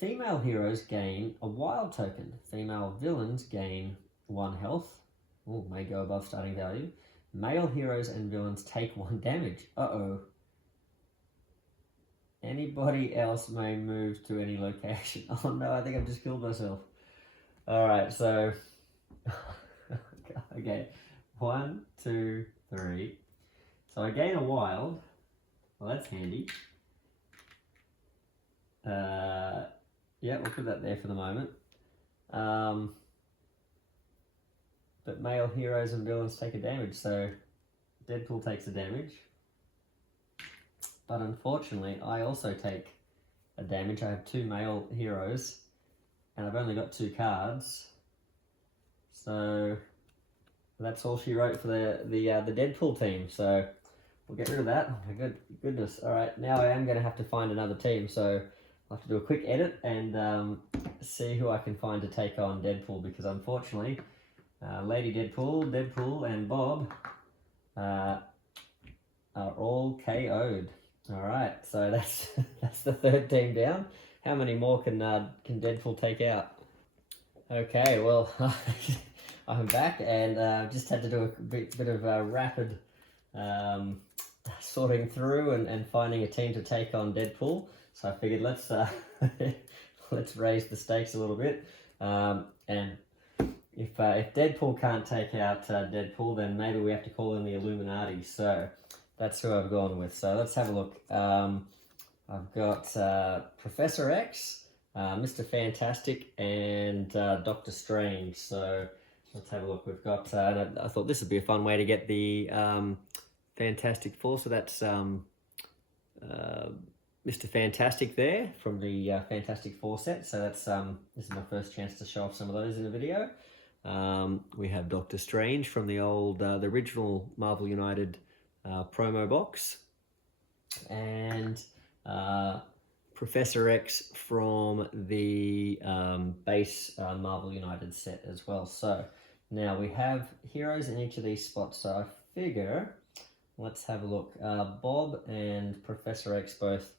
Female heroes gain a wild token. Female villains gain 1 health. Oh, may go above starting value. Male heroes and villains take 1 damage. Uh-oh. Anybody else may move to any location. Oh no, I think I've just killed myself. Alright, so... okay. 1, 2, 3. So I gain a wild. Well, that's handy. Yeah, we'll put that there for the moment. But male heroes and villains take a damage, so Deadpool takes a damage. But unfortunately, I also take a damage. I have 2 male heroes, and I've only got 2 cards. So that's all she wrote for the Deadpool team. So we'll get rid of that. Oh my goodness. All right, now I am going to have to find another team. So I'll have to do a quick edit and see who I can find to take on Deadpool, because unfortunately, Lady Deadpool, Deadpool, and Bob are all KO'd. All right, so that's the 3rd team down. How many more can Deadpool take out? Okay, well, I'm back, and just had to do a bit of rapid sorting through and finding a team to take on Deadpool. So I figured let's raise the stakes a little bit, and if Deadpool can't take out Deadpool, then maybe we have to call in the Illuminati. So that's who I've gone with. So let's have a look. I've got Professor X, Mr. Fantastic, and Doctor Strange. So let's have a look. We've got, I thought this would be a fun way to get the Fantastic Four. So that's Mr. Fantastic there from the Fantastic Four set. So that's this is my first chance to show off some of those in the video. We have Doctor Strange from the old, the original Marvel United promo box, and Professor X from the base Marvel United set as well. So Now we have heroes in each of these spots, so I figure let's have a look. Bob and Professor X both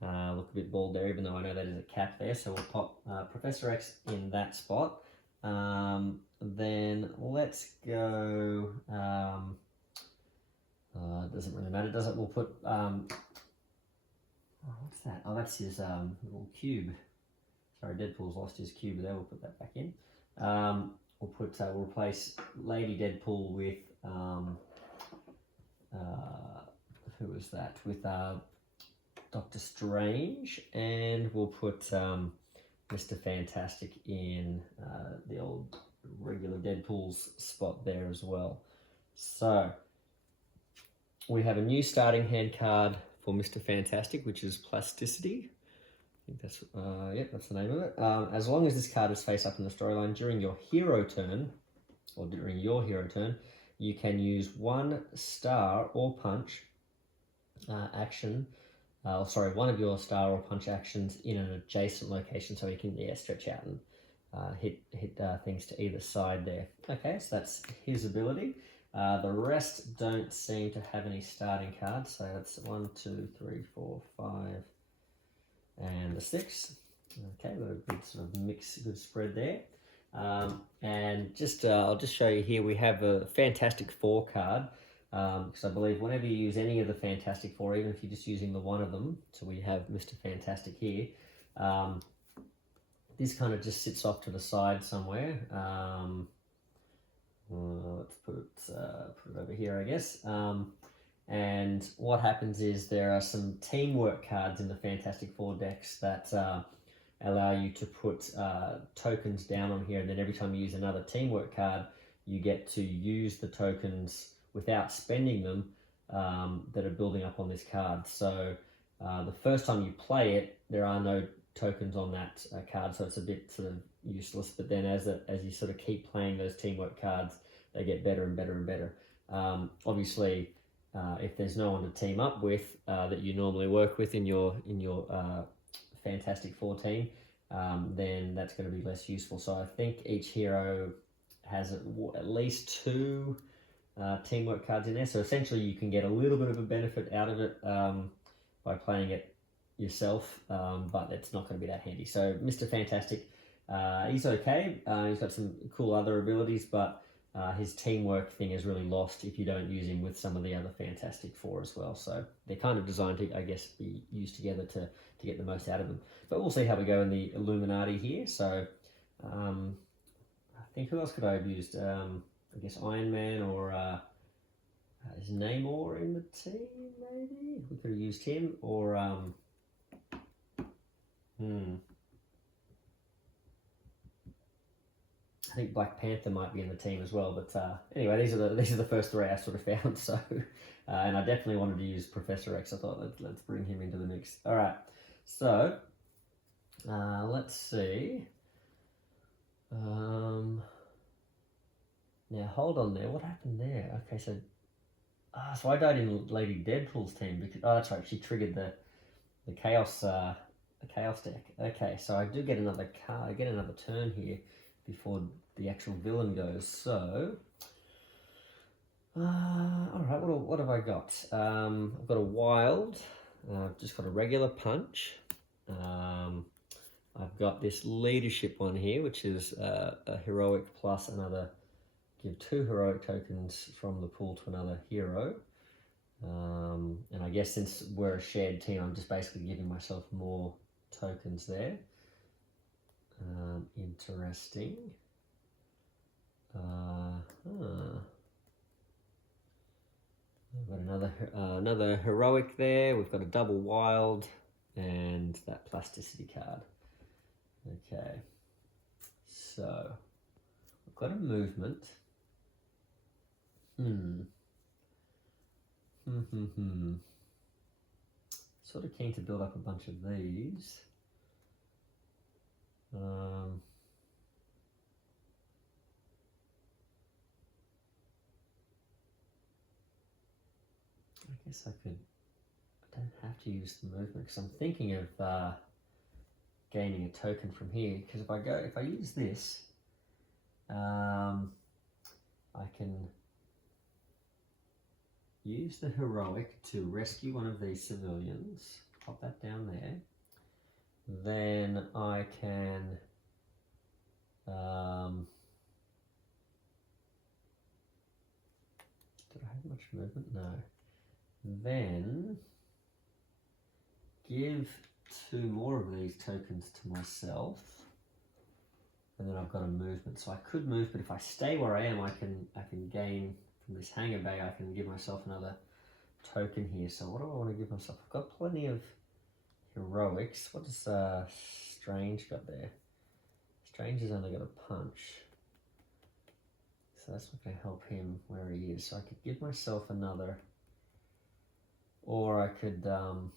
look a bit bald there, even though I know that is a cap there, so we'll pop Professor X in that spot. Then let's go, it doesn't really matter, does it? We'll put, what's that? Oh, that's his little cube. Sorry, Deadpool's lost his cube there, we'll put that back in. We'll replace Lady Deadpool with, who was that? With Doctor Strange, and we'll put Mr. Fantastic in the old regular Deadpool's spot there as well. So we have a new starting hand card for Mr. Fantastic, which is Plasticity. I think that's, yep, that's the name of it. As long as this card is face up in the storyline during your hero turn, you can use 1 star or punch action, one of your star or punch actions in an adjacent location, so you can stretch out and hit things to either side there. Okay, so that's his ability. The rest don't seem to have any starting cards, so that's 1, 2, 3, 4, 5, and the 6. Okay, we've got a good sort of mix, good spread there. And just I'll just show you here, we have a Fantastic Four card, because I believe whenever you use any of the Fantastic Four, even if you're just using the one of them, so we have Mr. Fantastic here, this kind of just sits off to the side somewhere. Let's put it over here, I guess. And what happens is there are some teamwork cards in the Fantastic Four decks that allow you to put tokens down on here, and then every time you use another teamwork card, you get to use the tokens without spending them that are building up on this card. So the first time you play it, there are no tokens on that card, so it's a bit sort of useless, but then as you sort of keep playing those teamwork cards, they get better and better and better. Obviously, if there's no one to team up with that you normally work with in your Fantastic Four team, then that's going to be less useful. So I think each hero has at least 2 teamwork cards in there. So essentially you can get a little bit of a benefit out of it by playing it yourself, but it's not going to be that handy. So Mr. Fantastic, he's okay. He's got some cool other abilities, but his teamwork thing is really lost if you don't use him with some of the other Fantastic Four as well. So they're kind of designed to, I guess, be used together to get the most out of them. But we'll see how we go in the Illuminati here. So I think who else could I have used? I guess Iron Man, or is Namor in the team, maybe? We could have used him, or I think Black Panther might be in the team as well, but anyway, these are the first 3 I sort of found. So, and I definitely wanted to use Professor X. I thought let's bring him into the mix. All right, so let's see. Now hold on there. What happened there? Okay, so so I died in Lady Deadpool's team because that's right. She triggered the chaos deck. Okay, so I do get another card. I get another turn here before the actual villain goes. So, all right, what have I got? I've got a wild. I've just got a regular punch. I've got this leadership one here, which is a heroic plus another. Give 2 heroic tokens from the pool to another hero. And I guess since we're a shared team, I'm just basically giving myself more tokens there. Interesting. We've got another heroic there. We've got a double wild and that plasticity card. Okay, so we've got a movement. Sort of keen to build up a bunch of these. I guess I don't have to use the movement because I'm thinking of gaining a token from here. Because if I use this, I can use the heroic to rescue one of these civilians. Pop that down there. Then I can did I have much movement? No. Then give 2 more of these tokens to myself, and then I've got a movement. So I could move, but if I stay where I am, I can gain from this hanger bag. I can give myself another token here. So what do I want to give myself? I've got plenty of heroics. What does Strange got there? Strange has only got a punch, so that's not going to help him where he is. So I could give myself another, or I could give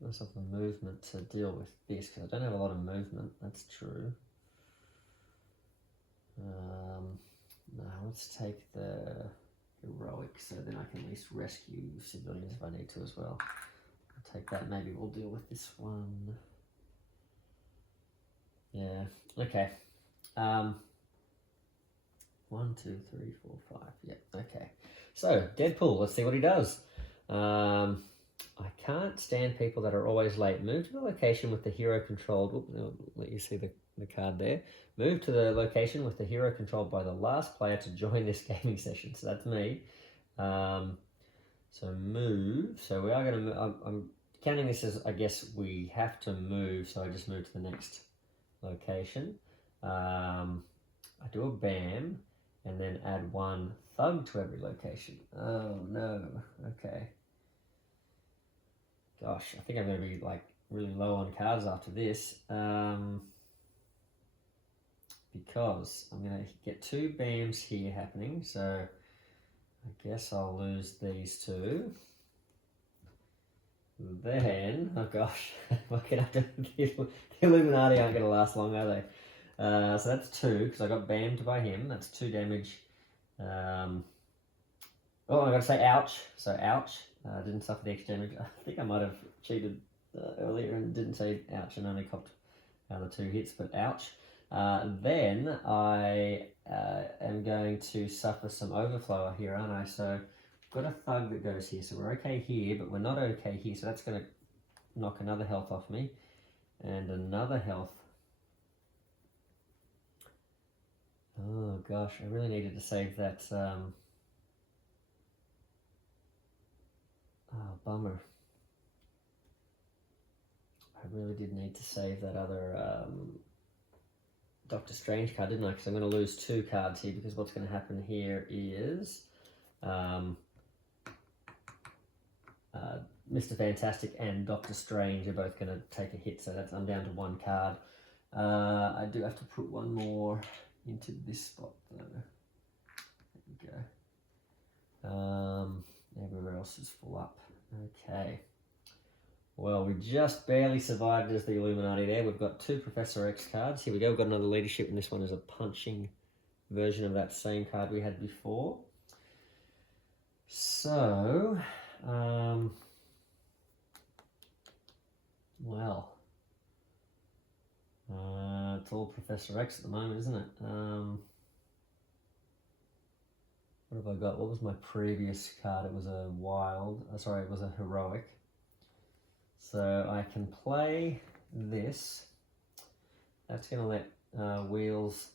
myself a movement to deal with this, because I don't have a lot of movement. That's true. No, let's take the heroic, so then I can at least rescue civilians if I need to as well. I'll take that. Maybe we'll deal with this one. Yeah. Okay. 1, 2, 3, 4, 5. Yeah. Okay. So Deadpool. Let's see what he does. I can't stand people that are always late. Move to the location with the hero controlled. Oops, I'll let you see the card there. Move to the location with the hero controlled by the last player to join this gaming session. So that's me. So move. So we are going to move. I'm counting this as, I guess we have to move. So I just move to the next location. I do a bam and then add 1 thug to every location. Oh no. Okay. Gosh, I think I'm going to be like really low on cards after this, because I'm going to get 2 bams here happening, so I guess I'll lose these 2. Then, oh gosh, the Illuminati aren't going to last long, are they? So that's 2, because I got bammed by him. That's 2 damage. Oh, I got to say ouch. So ouch. Didn't suffer the extra damage. I think I might have cheated earlier and didn't say ouch and only copped the 2 hits, but ouch. Then I am going to suffer some overflow here, aren't I? So I've got a thug that goes here. So we're okay here, but we're not okay here. So that's going to knock another health off me and another health. Oh gosh, I really needed to save that. Oh, bummer. I really did need to save that other Doctor Strange card, didn't I? Because I'm going to lose 2 cards here, because what's going to happen here is Mr. Fantastic and Doctor Strange are both going to take a hit, so that's, I'm down to 1 card. I do have to put 1 more into this spot though. There we go. Everywhere else is full up. Okay. Well, we just barely survived as the Illuminati there. We've got 2 Professor X cards. Here we go. We've got another leadership, and this one is a punching version of that same card we had before. So, well, it's all Professor X at the moment, isn't it? What have I got? What was my previous card? It was a wild. Sorry, it was a heroic. So I can play this. That's going to let Wheels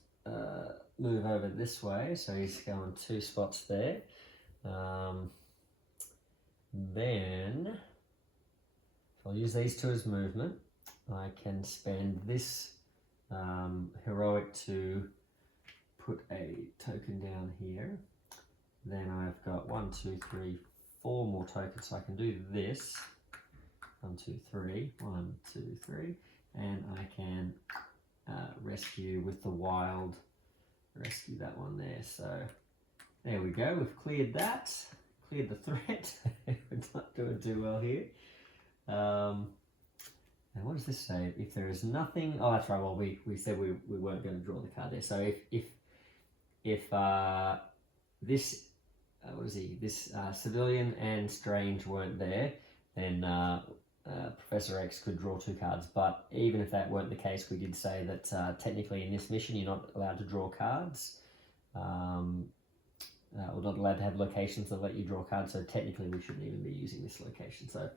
move over this way. So he's going 2 spots there. Then, if I'll use these 2 as movement, I can spend this heroic to put a token down here. Then I've got 1, 2, 3, 4 more tokens, so I can do this. 1, 2, 3, 1, 2, 3, and I can rescue with the wild, rescue that one there. So there we go, we've cleared that, cleared the threat. We're not doing too well here. And what does this say? If there is nothing, oh that's right, well we said we weren't going to draw the card there. So if this, what is he, this civilian and Strange weren't there, then Professor X could draw 2 cards. But even if that weren't the case, we did say that technically in this mission you're not allowed to draw cards. We're not allowed to have locations that let you draw cards, so technically we shouldn't even be using this location. So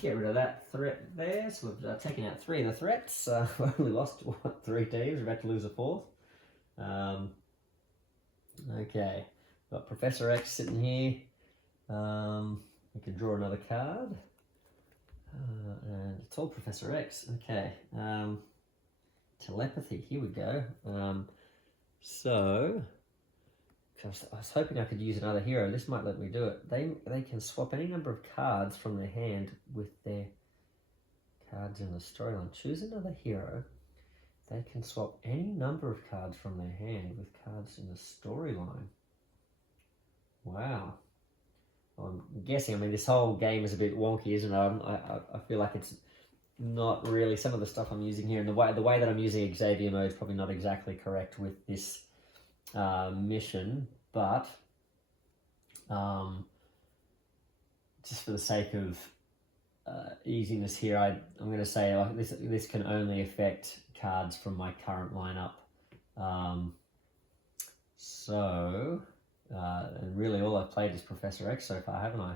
get rid of that threat there. So we've taken out 3 of the threats. We've only lost 3 teams. We're about to lose a 4th. Okay, got Professor X sitting here. We can draw another card. And it's all Professor X. Okay. Telepathy. Here we go. So I was hoping I could use another hero. This might let me do it. They can swap any number of cards from their hand with their cards in the storyline. Choose another hero. They can swap any number of cards from their hand with cards in the storyline. Wow. Well, I'm guessing, I mean, this whole game is a bit wonky, isn't it? I feel like it's not really some of the stuff I'm using here, and the way that I'm using Xavier mode is probably not exactly correct with this mission, but just for the sake of easiness here, I'm going to say like this can only affect cards from my current lineup. And really all I've played is Professor X so far, haven't I?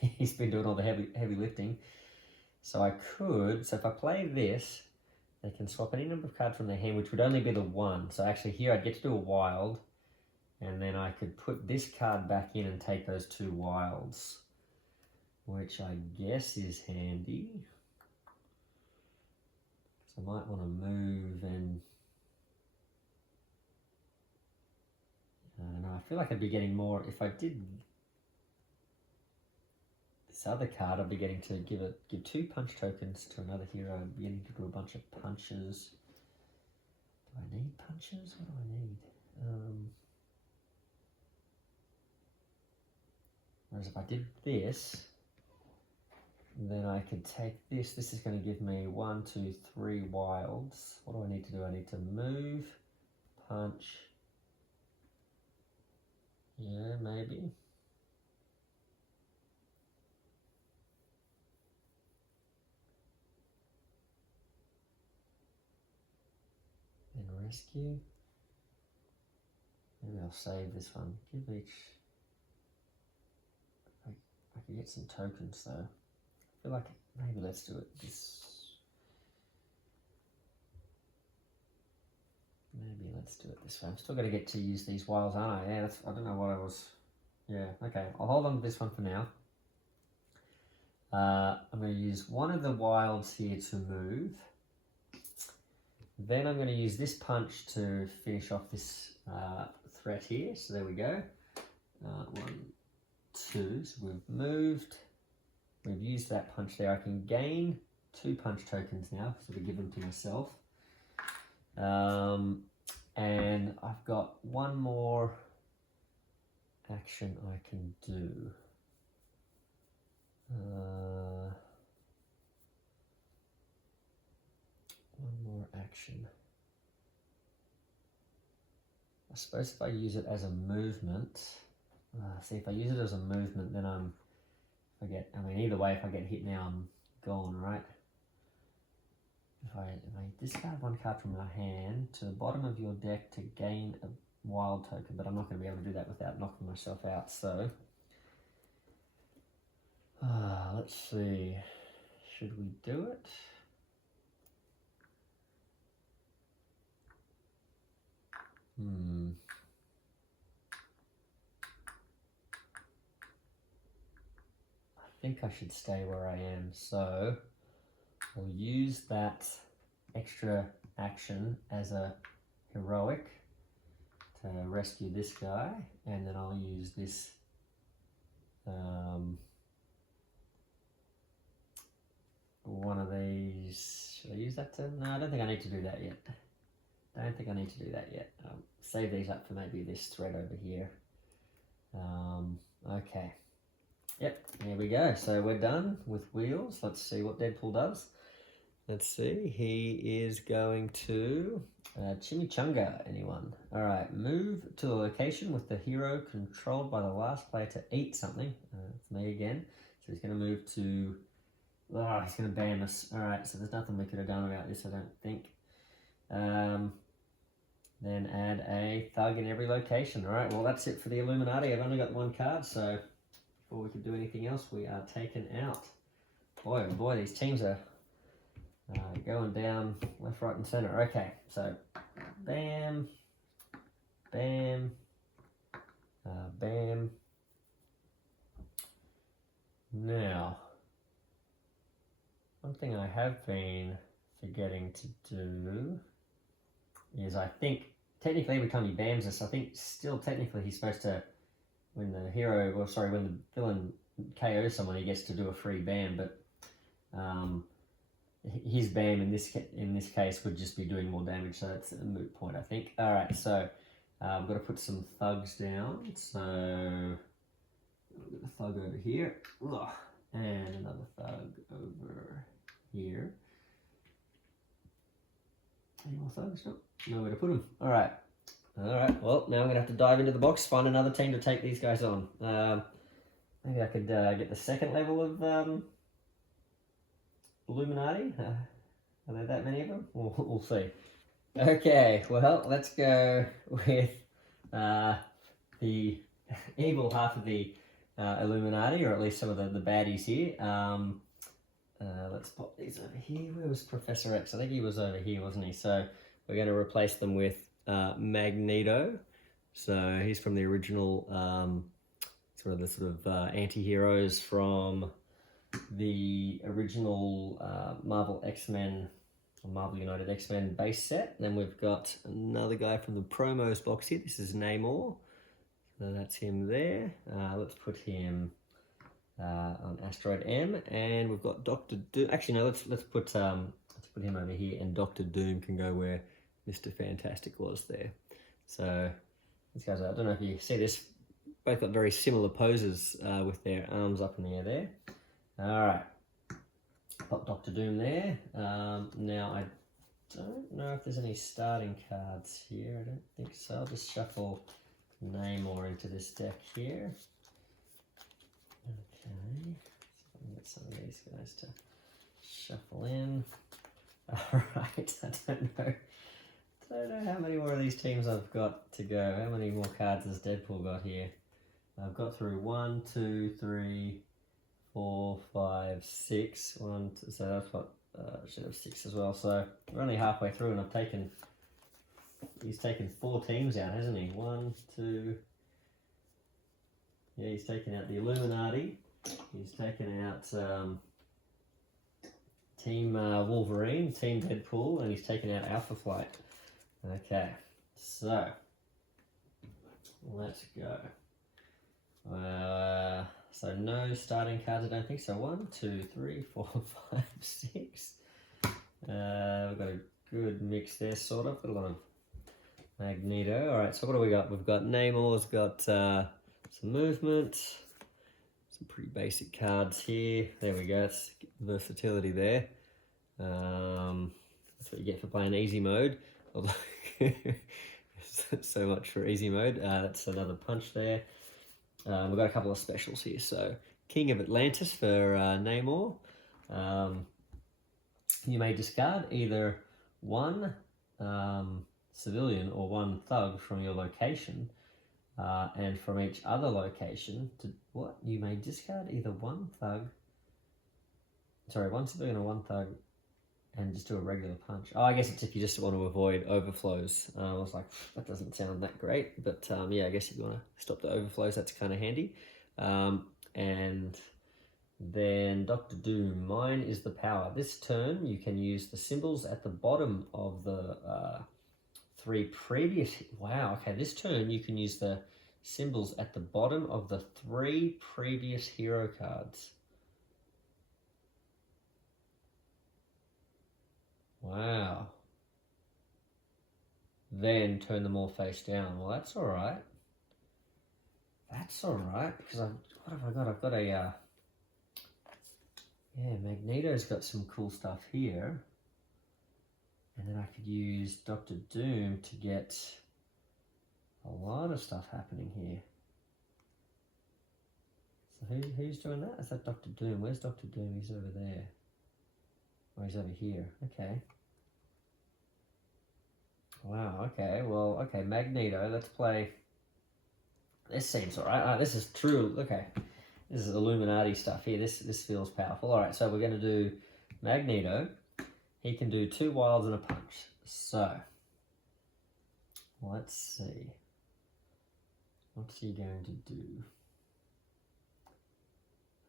He's been doing all the heavy lifting. So if I play this, they can swap any number of cards from their hand, which would only be the 1. So actually here I'd get to do a wild, and then I could put this card back in and take those 2 wilds, which I guess is handy. So I might want to move and... I don't know, I feel like I'd be getting more, if I did this other card, I'd be getting to give 2 punch tokens to another hero. I'd be getting to do a bunch of punches. Do I need punches? What do I need? Whereas if I did this, then I could take this. This is going to give me 1, 2, 3 wilds. What do I need to do? I need to move, punch. Yeah, maybe. And rescue. Maybe I'll save this one. Give each... I could get some tokens though. I feel like maybe let's do it this... Maybe let's do it this way. I'm still going to get to use these wilds, aren't I? Yeah, I don't know what I was... Yeah, okay. I'll hold on to this one for now. I'm going to use one of the wilds here to move. Then I'm going to use this punch to finish off this threat here. So there we go. 1, 2. So we've moved. We've used that punch there. I can gain 2 punch tokens now, so to give them to myself. And I've got one more action I can do. One more action. I suppose if I use it as a movement, see if I use it as a movement, then either way, if I get hit now, I'm gone, right? If I discard 1 card from my hand to the bottom of your deck to gain a wild token, but I'm not going to be able to do that without knocking myself out, so... let's see, should we do it? I think I should stay where I am, so I'll use that extra action as a heroic to rescue this guy, and then I'll use this one of these. Should I use that to... No, I don't think I need to do that yet. Save these up for maybe this thread over here. Okay. Yep, there we go. So we're done with wheels. Let's see what Deadpool does. Let's see. He is going to chimichanga, anyone? All right, move to the location with the hero controlled by the last player to eat something. It's me again. So he's going to move to... Oh, he's going to ban us. Alright, so there's nothing we could have done about this, I don't think. Then add a thug in every location. Alright, well that's it for the Illuminati. I've only got one card, so before we can do anything else, we are taken out. Boy, oh boy, these teams are going down left, right, and center. Okay, so bam, bam, bam. Now, one thing I have been forgetting to do is I think technically every time he bans us, I think still technically he's supposed to, when the hero, or sorry, when the villain KOs someone, he gets to do a free ban, but his ban in this case would just be doing more damage, so that's a moot point, I think. All right, so I've got to put some thugs down. So I've got a thug over here, and another thug over here. Any more thugs? Nope. Nowhere to put them. All right. Well, now I'm gonna have to dive into the box, find another team to take these guys on. Maybe I could get the second level of Illuminati. Are there that many of them? We'll see. Okay, well, let's go with the evil half of the Illuminati, or at least some of the baddies here. Let's pop these over here. Where was Professor X? I think he was over here, wasn't he? So we're going to replace them with Magneto. So he's from the original, one of the sort of anti-heroes from the original Marvel X-Men, or Marvel United X-Men base set. Then we've got another guy from the promos box here. This is Namor. So that's him there. Let's put him on Asteroid M, and we've got Doctor Doom. Actually, no. Let's put him over here, and Doctor Doom can go where Mr. Fantastic was there. So these guys are, I don't know if you see this, both got very similar poses with their arms up in the air there. All right, pop Doctor Doom there. Now I don't know if there's any starting cards here. I don't think so. I'll just shuffle Namor into this deck here. Okay, so I can get some of these guys to shuffle in. Alright, I don't know how many more of these teams I've got to go. How many more cards has Deadpool got here? I've got through 1, 2, 3, 4, 5, 6. So that's what, should have 6 as well. So we're only halfway through, and he's taken 4 teams out, hasn't he? 1, 2. Yeah, he's taken out the Illuminati. He's taken out Team Wolverine, Team Deadpool, and he's taken out Alpha Flight. Okay, so let's go. So no starting cards, I don't think so. 1, 2, 3, 4, 5, 6. We've got a good mix there, sort of. Got a lot of Magneto. All right, so what do we got? We've got Namor's got some movement, some pretty basic cards here. There we go. That's versatility there. That's what you get for playing easy mode. So much for easy mode. That's another punch there. We've got a couple of specials here. So King of Atlantis for Namor. You may discard either one civilian or one thug from your location, and from each other location to what? You may discard either one civilian or one thug, and just do a regular punch. Oh, I guess it's if you just want to avoid overflows. I was like, that doesn't sound that great, but yeah, I guess if you want to stop the overflows, that's kind of handy. And then Doctor Doom, mine is the power. This turn, you can use the symbols at the bottom of the 3 previous... Wow, okay, this turn you can use the symbols at the bottom of the 3 previous hero cards. Wow. Then turn them all face down. Well, that's all right. That's all right, because what have I got? I've got a... yeah, Magneto's got some cool stuff here. And then I could use Doctor Doom to get a lot of stuff happening here. So who's doing that? Is that Dr. Doom? Where's Dr. Doom? He's over there. Or he's over here. Okay. Wow, okay. Well, okay, Magneto. Let's play. This seems alright. This is true. Okay. This is Illuminati stuff here. This feels powerful. Alright, so we're going to do Magneto. He can do 2 wilds and a punch. So, let's see. What's he going to do?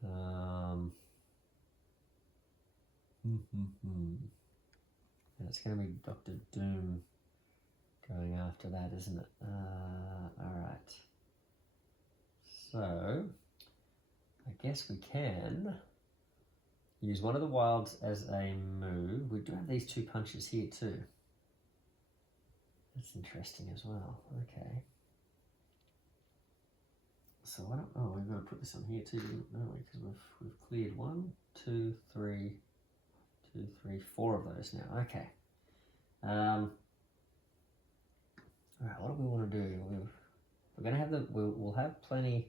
And it's going to be Dr. Doom going after that, isn't it? Alright. So, I guess we can use one of the wilds as a move. We do have these 2 punches here too. That's interesting as well. Okay. So why don't, oh, we've got to put this on here too, don't we? Because we've cleared 1, 2, 3, 2, 3, 4 of those now. Okay. All right. What do we want to do? We're going to have we'll have plenty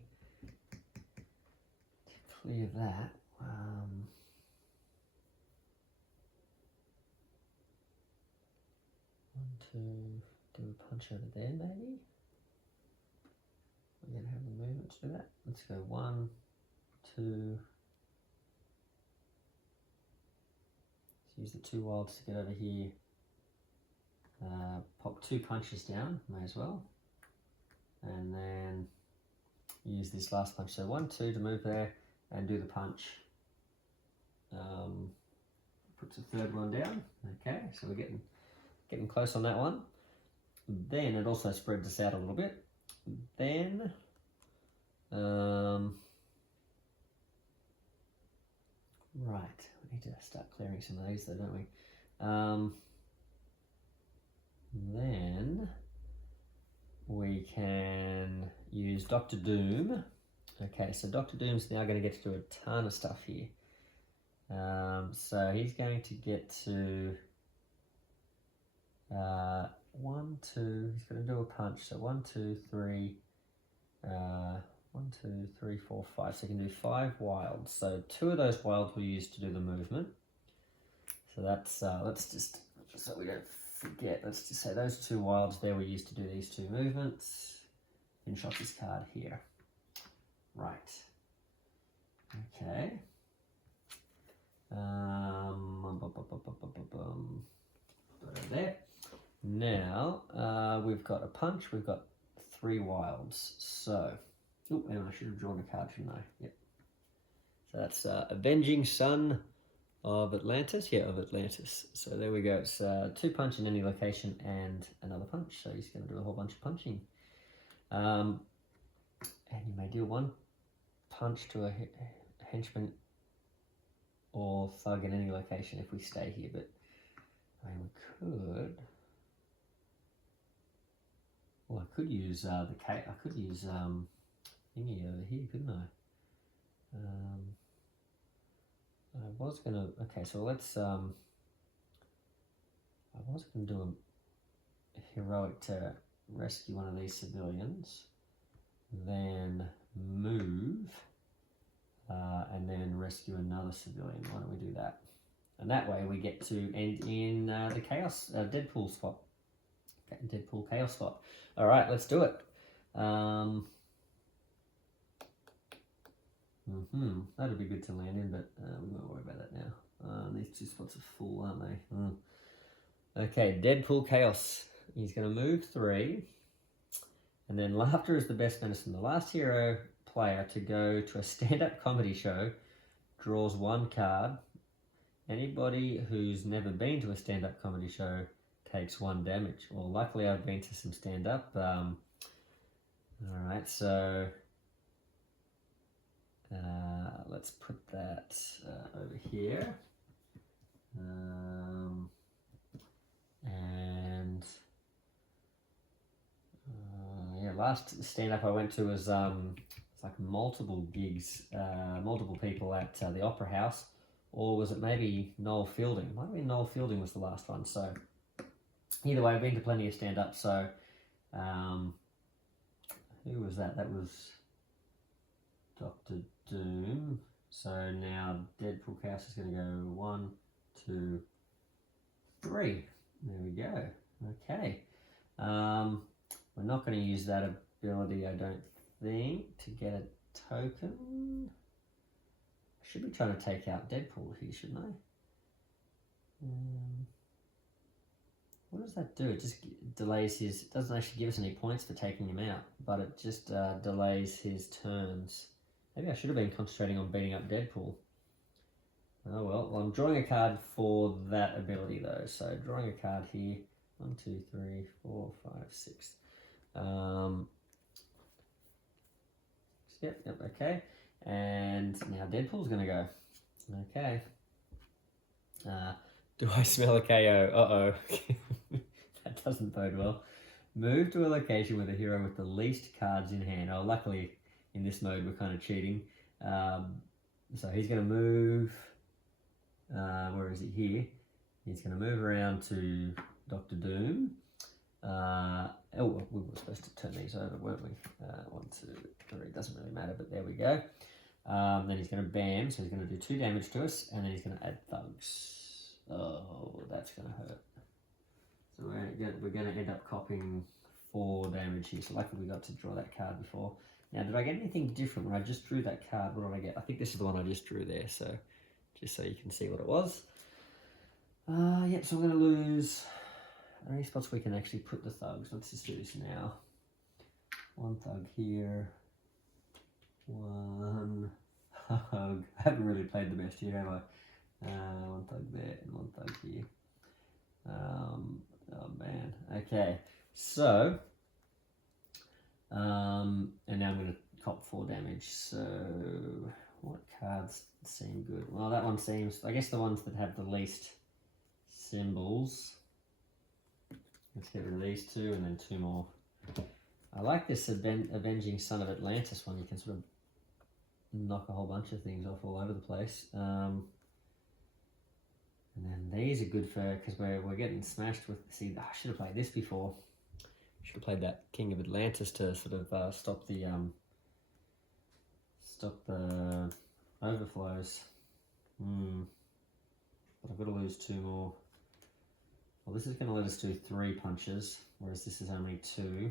to clear that. 1, 2, do a punch over there maybe. We're going to have the movement to do that. Let's go 1, 2. Let's use the 2 wilds to get over here. Pop 2 punches down, may as well. And then use this last punch. So 1, 2 to move there and do the punch. Puts a 3rd one down. Okay, so we're getting close on that one. Then it also spreads us out a little bit. Then right, we need to start clearing some of these though, don't we? Then we can use Dr. Doom. Okay, so Dr. Doom's now going to get to do a ton of stuff here. So he's going to get to 1, 2, he's going to do a punch. So 1, 2, 3, 1, 2, 3, 4, 5. So he can do 5 wilds. So 2 of those wilds we use to do the movement. So that's, let's just so we don't forget, let's just say those 2 wilds there we used to do these 2 movements. Finish off this card here. Right. Okay. There. Now, we've got a punch, we've got 3 wilds. So, oh, and I should have drawn a card, shouldn't I? Yep. So that's Avenging Son of Atlantis. Yeah, of Atlantis. So there we go. It's 2 punch in any location and another punch. So he's going to do a whole bunch of punching. And you may deal 1 punch to a henchman or thug in any location if we stay here. But I mean, we could. Well, I could use I could use thingy over here, couldn't I? I was gonna. Okay, so let's. I was gonna do a heroic to rescue one of these civilians, then move, and then rescue another civilian. Why don't we do that? And that way we get to end in the Chaos Deadpool spot. Deadpool Chaos spot. All right, let's do it. That'd be good to land in, but we won't worry about that now. These 2 spots are full, aren't they? Okay, Deadpool Chaos. He's going to move 3. And then laughter is the best medicine. The last hero player to go to a stand-up comedy show draws 1 card. Anybody who's never been to a stand-up comedy show takes 1 damage. Well, luckily I've been to some stand-up. Alright, so let's put that over here. And yeah, last stand-up I went to was it's like multiple gigs, multiple people at the Opera House, or was it maybe Noel Fielding? It might have been Noel Fielding was the last one. So either way, I've been to plenty of stand-up. So who was that? That was Dr. Doom. So now Deadpool Chaos is going to go 1, 2, 3. There we go. Okay. We're not going to use that ability, I don't think, to get a token. I should be trying to take out Deadpool here, shouldn't I? What does that do? It just delays his... It doesn't actually give us any points for taking him out, but it just delays his turns. Maybe I should have been concentrating on beating up Deadpool. Oh well, I'm drawing a card for that ability though. So drawing a card here. 1, 2, 3, 4, 5, 6. Yep, okay. And now Deadpool's gonna go. Okay. Do I smell a KO? Uh-oh. That doesn't bode well. Move to a location with a hero with the least cards in hand. Oh, luckily in this mode we're kind of cheating. So he's going to move, where is he? Here. He's going to move around to Dr. Doom. Oh, we were supposed to turn these over, weren't we? 1, 2, 3, doesn't really matter, but there we go. Then he's going to bam, so he's going to do 2 damage to us, and then he's going to add thugs. Oh, that's going to hurt. So we're going to end up copying 4 damage here. So luckily we got to draw that card before. Now, did I get anything different when I just drew that card? What did I get? I think this is the one I just drew there. So just so you can see what it was. Yep, so I'm going to lose... Are there any spots we can actually put the thugs? Let's just do this now. 1 thug here. 1 thug. I haven't really played the best here, have I? 1 thug there and 1 thug here. Oh man. Okay. So, and now I'm going to cop 4 damage. So, what cards seem good? Well, that one seems, I guess the ones that have the least symbols. Let's get rid of these 2 and then 2 more. I like this Avenging Son of Atlantis one. You can sort of knock a whole bunch of things off all over the place. And then these are good for, because we're getting smashed with, see, I should have played this before. Should have played that King of Atlantis to sort of stop the overflows. But I've got to lose 2 more. Well, this is going to let us do 3 punches, whereas this is only 2.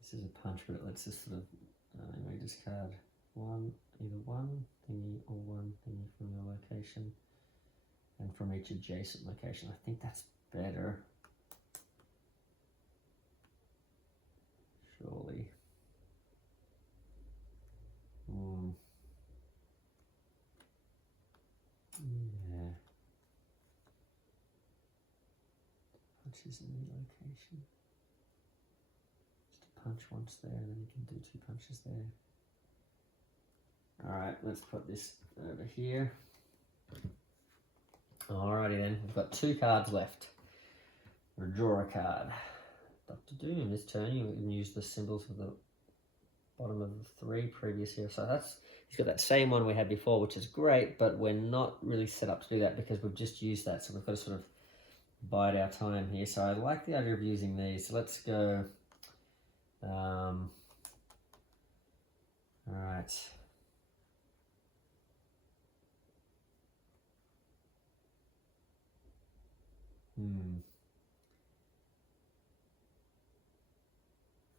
This is a punch, but it lets us sort of, anyway, discard either 1 thingy or 1 thingy from your location. And from each adjacent location. I think that's better. Surely. Yeah. Punches in the location. Just a punch once there, and then you can do 2 punches there. Alright, let's put this over here. Alrighty then, we've got 2 cards left. We'll draw a card. Dr. Doom, this turn you can use the symbols of the bottom of the 3 previous here. So that's, he's got that same one we had before, which is great, but we're not really set up to do that because we've just used that. So we've got to sort of bide our time here. So I like the idea of using these. So let's go, alright.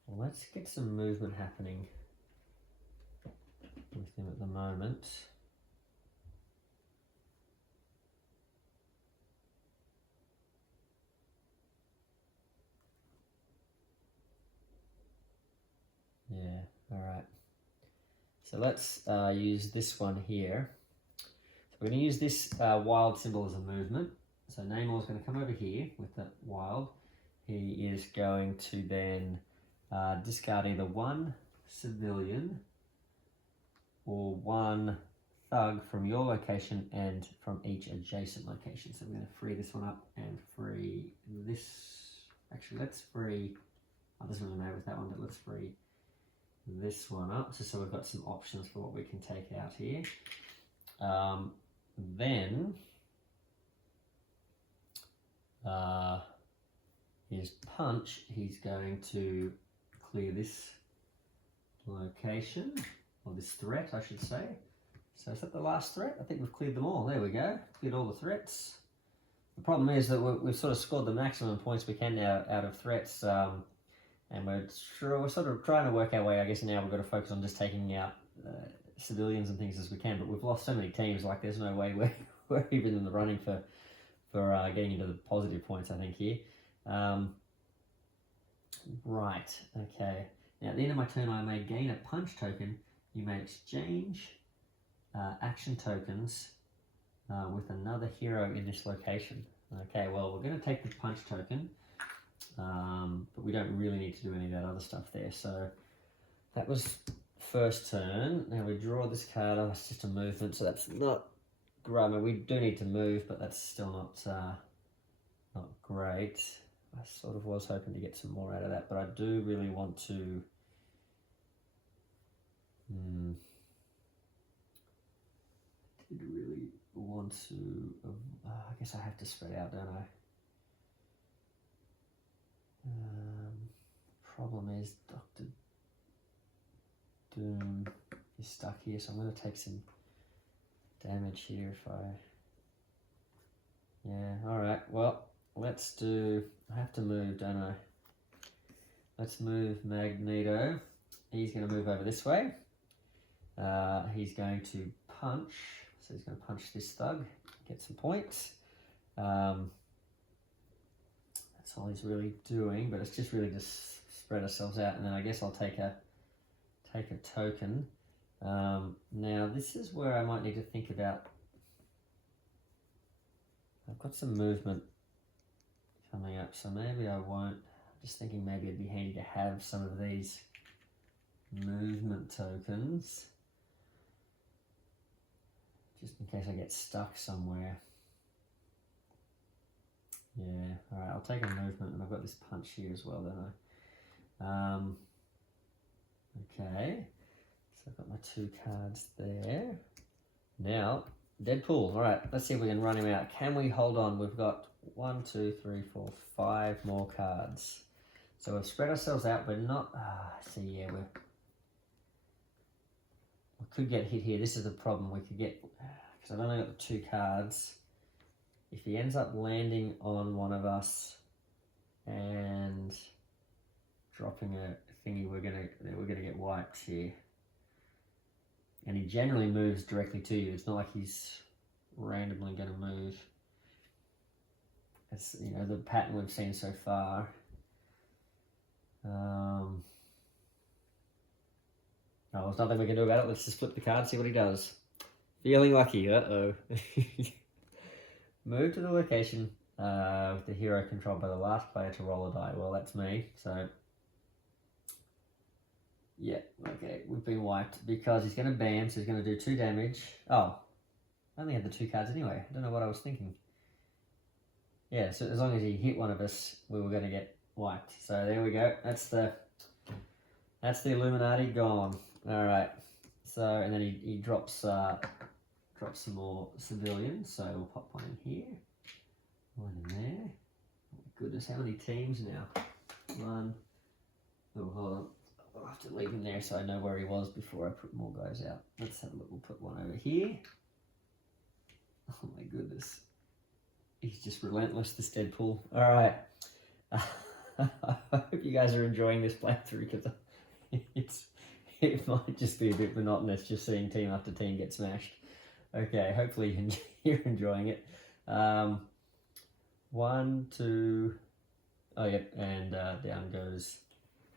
Well, let's get some movement happening with him at the moment. Yeah, all right. So let's use this one here. So we're going to use this wild symbol as a movement. So Namor's going to come over here with that wild. He is going to then discard either 1 civilian or 1 thug from your location and from each adjacent location. So we're going to free this one up and free this. Actually, let's free, oh, doesn't really matter with that one, but let's free this one up just so we've got some options for what we can take out here. Then his punch, he's going to clear this location or this threat, I should say. So is that the last threat? I think we've cleared them all. There we go. Cleared all the threats. The problem is that we've sort of scored the maximum points we can now out of threats, and we're sort of trying to work our way. I guess now we've got to focus on just taking out civilians and things as we can. But we've lost so many teams. Like there's no way we're even in the running for getting into the positive points. I think here. Right. Okay. Now at the end of my turn, I may gain a punch token. You may exchange action tokens with another hero in this location. Okay, well, we're going to take the punch token, but we don't really need to do any of that other stuff there. So that was first turn. Now we draw this card. Oh, it's just a movement, so that's not great. I mean, we do need to move, but that's still not great. I sort of was hoping to get some more out of that, but I do really want to... I did really want to... I guess I have to spread out, don't I? Problem is Dr. Doom is stuck here, so I'm going to take some damage here if I... Yeah, alright, well, let's do... I have to move, don't I? Let's move Magneto. He's going to move over this way. He's going to punch. So he's going to punch this thug, get some points. That's all he's really doing, but it's just really just spread ourselves out, and then I guess I'll take a token. Now this is where I might need to think about. I've got some movement coming up, so maybe I won't. I'm just thinking maybe it'd be handy to have some of these movement tokens, just in case I get stuck somewhere. Yeah, alright, I'll take a movement, and I've got this punch here as well, don't I? Okay, so I've got my 2 cards there. Now, Deadpool. Alright, let's see if we can run him out. Can we hold on? We've got 1, 2, 3, 4, 5 more cards. So we've spread ourselves out, but not... see, yeah, we could get hit here. This is the problem. We could get... Because I've only got the 2 cards. If he ends up landing on one of us and dropping a thingy, we're gonna get wiped here. And he generally moves directly to you. It's not like he's randomly gonna move. It's, you know, the pattern we've seen so far. Oh, there's nothing we can do about it. Let's just flip the card, see what he does. Feeling lucky. Uh-oh. Move to the location with the hero controlled by the last player to roll a die. Well, that's me, so... Yeah, okay, we've been wiped because he's going to bam, so he's going to do 2 damage. Oh, I only had the 2 cards anyway. I don't know what I was thinking. Yeah, so as long as he hit one of us, we were going to get wiped. So there we go. That's the Illuminati gone. All right. So, and then he drops some more civilians. So we'll pop one in here, one in there. Oh my goodness, how many teams now? 1. Oh, hold on. I'll have to leave him there so I know where he was before I put more guys out. Let's have a look. We'll put one over here. Oh my goodness. He's just relentless, this Deadpool. All right. I hope you guys are enjoying this playthrough, because it might just be a bit monotonous just seeing team after team get smashed. Okay, hopefully you're enjoying it. 1, 2... Oh, yep, and down goes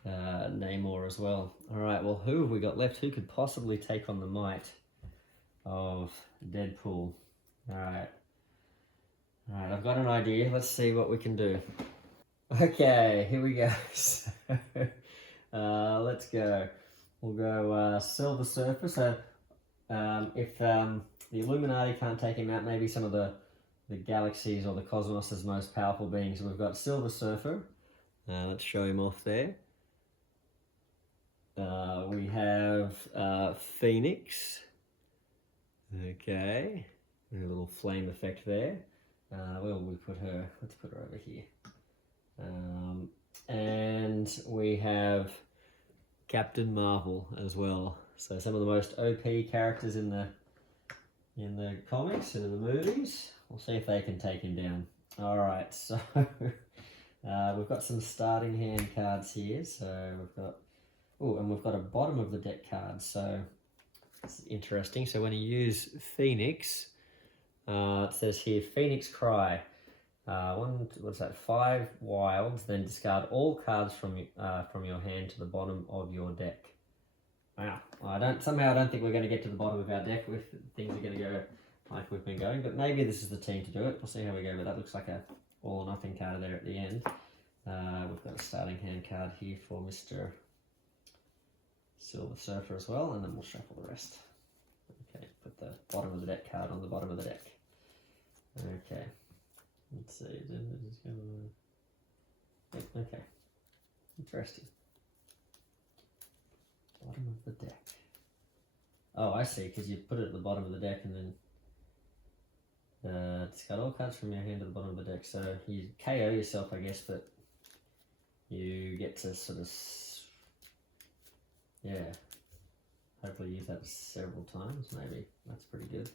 Namor as well. All right, well, who have we got left? Who could possibly take on the might of Deadpool? All right, I've got an idea. Let's see what we can do. Okay, here we go. So, let's go. We'll go Silver Surfer. So if the Illuminati can't take him out, maybe some of the galaxies or the cosmos' most powerful beings. We've got Silver Surfer. Let's show him off there. We have Phoenix. Okay, a little flame effect there. Where will we put her? Let's put her over here. And we have Captain Marvel as well. So some of the most OP characters in the comics and in the movies. We'll see if they can take him down. All right, so we've got some starting hand cards here. So we've got, oh, and we've got a bottom of the deck card. So it's interesting. So when you use Phoenix, it says here, Phoenix Cry. What's that? 5 wilds, then discard all cards from your hand to the bottom of your deck. Wow, I don't think we're going to get to the bottom of our deck with things are going to go like we've been going, but maybe this is the team to do it. We'll see how we go, but that looks like a all or nothing card there at the end. We've got a starting hand card here for Mr. Silver Surfer as well, and then we'll shuffle the rest. Okay, put the bottom of the deck card on the bottom of the deck. Okay. Let's see. Okay. Interesting. Bottom of the deck. Oh, I see. Because you put it at the bottom of the deck and then discard all cards from your hand to the bottom of the deck. So you KO yourself, I guess, but you get to sort of, yeah, hopefully use that several times. Maybe that's pretty good.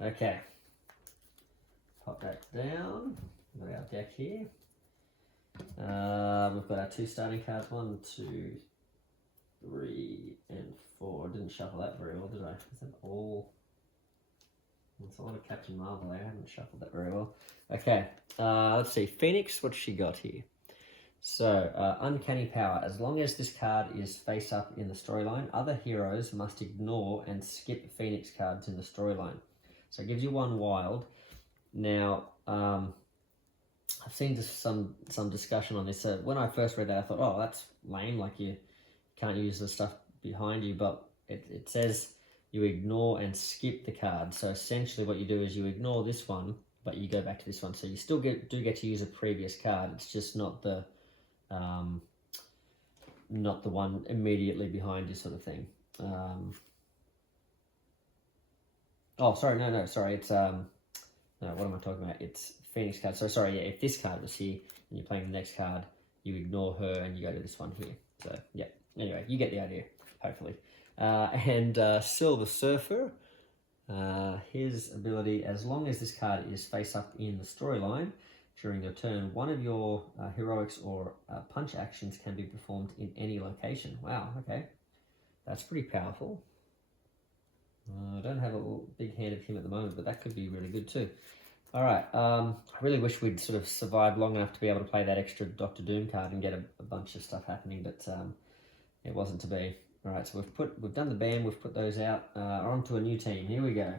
Okay. Pop that down. We've got our deck here. We've got our 2 starting cards. 1, 2, 3, and 4. Didn't shuffle that very well, did I? Is that all? That's a lot of Captain Marvel. I haven't shuffled that very well. Okay. Let's see. Phoenix, what's she got here? So, Uncanny Power. As long as this card is face up in the storyline, other heroes must ignore and skip Phoenix cards in the storyline. So it gives you 1 wild. Now, I've seen just some discussion on this. So when I first read that, I thought, oh, that's lame. Like you can't use the stuff behind you, but it says you ignore and skip the card. So essentially what you do is you ignore this one, but you go back to this one. So you still do get to use a previous card. It's just not the one immediately behind you sort of thing. Oh, sorry, no, sorry. It's no, what am I talking about? It's Phoenix card. So sorry, yeah, if this card was here and you're playing the next card, you ignore her and you go to this one here. So yeah, anyway, you get the idea, hopefully. And Silver Surfer, his ability, as long as this card is face up in the storyline, during your turn, one of your heroics or punch actions can be performed in any location. Wow, okay. That's pretty powerful. I don't have a big hand of him at the moment, but that could be really good too. All right, I really wish we'd sort of survived long enough to be able to play that extra Doctor Doom card and get a bunch of stuff happening, but it wasn't to be. All right, so we've done the band, we've put those out. On to a new team. Here we go.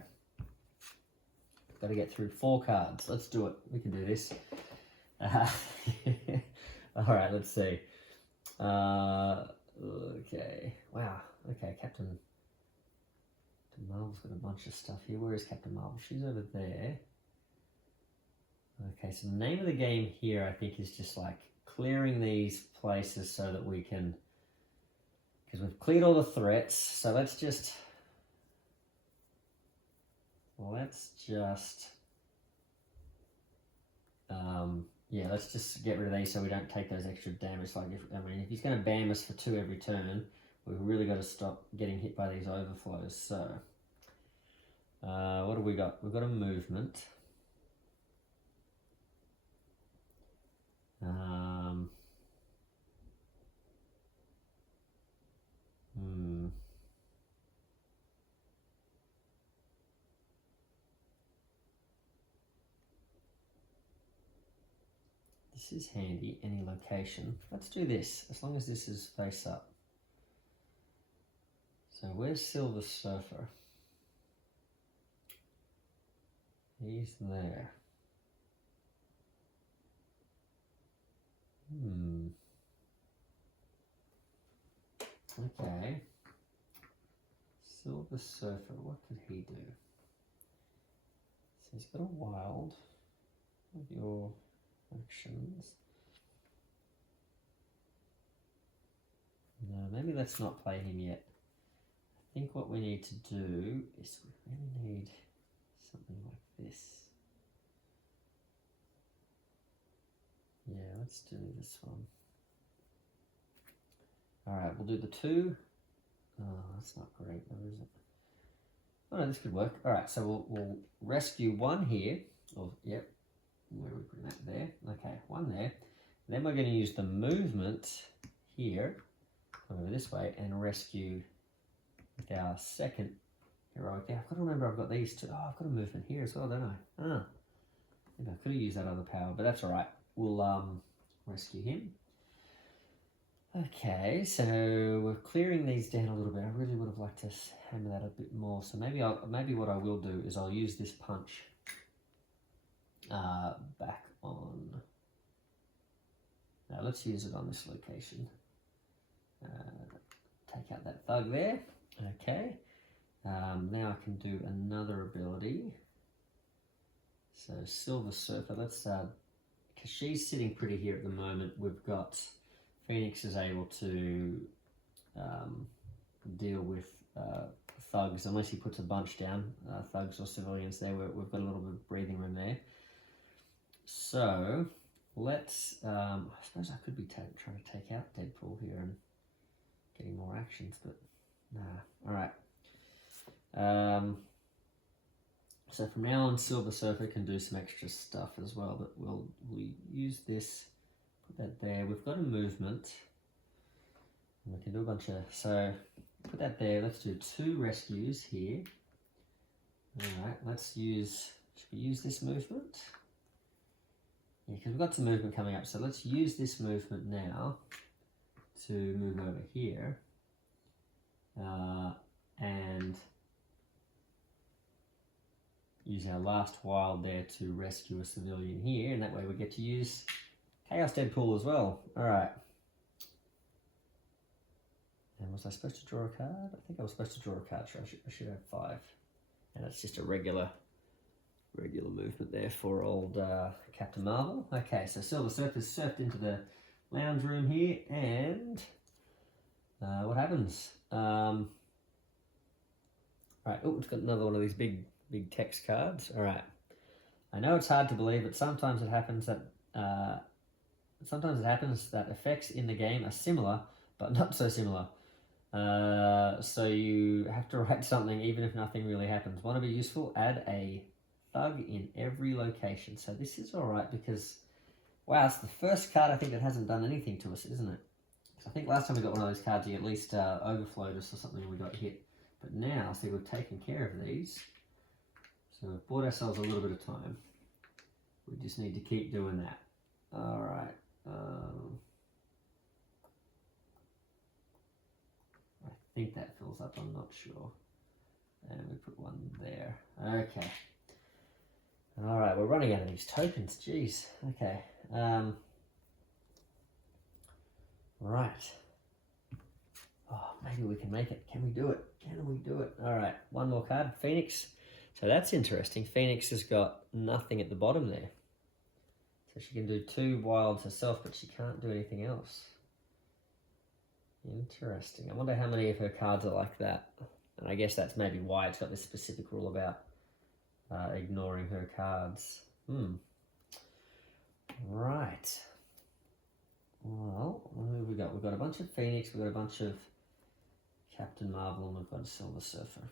Got to get through 4 cards. Let's do it. We can do this. All right, let's see. Okay. Wow. Okay, Captain Marvel's got a bunch of stuff here. Where is Captain Marvel? She's over there. Okay, so the name of the game here, I think, is just like clearing these places so that we can, because we've cleared all the threats. So let's just yeah, let's just get rid of these so we don't take those extra damage. Like, if he's going to bam us for 2 every turn, we've really got to stop getting hit by these overflows. So, what have we got? We've got a movement. This is handy, any location. Let's do this, as long as this is face up. So where's Silver Surfer? He's there. Okay. Silver Surfer, what could he do? So he's got a wild of your actions. No, maybe let's not play him yet. I think what we need to do is we really need something like this. Yeah, let's do this one. Alright, we'll do the 2 Oh, that's not great, though, is it? Oh, no, this could work. All right, so we'll rescue one here. Oh, yep. Where are we putting that? There. Okay, one there. Then we're going to use the movement here, over this way, and rescue with our second heroic there. I've got to remember I've got these two. Oh, I've got a movement here as well, don't I? Ah, maybe I could have used that other power, but that's all right. We'll rescue him. Okay, so we're clearing these down a little bit. I really would have liked to hammer that a bit more. So maybe what I will do is I'll use this punch back on. Now let's use it on this location. Take out that thug there. Okay. Now I can do another ability. So Silver Surfer. Let's because she's sitting pretty here at the moment. We've got Phoenix is able to deal with thugs unless he puts a bunch down, thugs or civilians. There, we've got a little bit of breathing room there. So let's. I suppose I could be trying to take out Deadpool here and getting more actions, but nah. All right. So from now on, Silver Surfer can do some extra stuff as well, but we'll use this, put that there. We've got a movement, and we can do a bunch of, so put that there. Let's do 2 rescues here. All right, should we use this movement? Yeah, because we've got some movement coming up, so let's use this movement now to move over here, and use our last wild there to rescue a civilian here, and that way we get to use Chaos Deadpool as well. Alright. And was I supposed to draw a card? I think I was supposed to draw a card, so I should have 5. And that's just a regular movement there for old Captain Marvel. Okay, so Silver Surfer's surfed into the lounge room here, and what happens? Right, oh, it's got another one of these big text cards. All right. I know it's hard to believe, but sometimes it happens that effects in the game are similar, but not so similar. So you have to write something even if nothing really happens. Want to be useful? Add a thug in every location. So this is all right because, wow, it's the first card I think that hasn't done anything to us, isn't it? I think last time we got one of those cards, he at least overflowed us or something and we got hit. But now, see, we've taken care of these. So we've bought ourselves a little bit of time. We just need to keep doing that. All right. I think that fills up, I'm not sure. And we put one there. Okay. All right, we're running out of these tokens, jeez. Okay. Right. Oh, maybe we can make it. Can we do it? Can we do it? All right, one more card, Phoenix. So that's interesting. Phoenix has got nothing at the bottom there. So she can do 2 wilds herself, but she can't do anything else. Interesting. I wonder how many of her cards are like that. And I guess that's maybe why it's got this specific rule about ignoring her cards. Right. Well, what have we got? We've got a bunch of Phoenix, we've got a bunch of Captain Marvel, and we've got a Silver Surfer.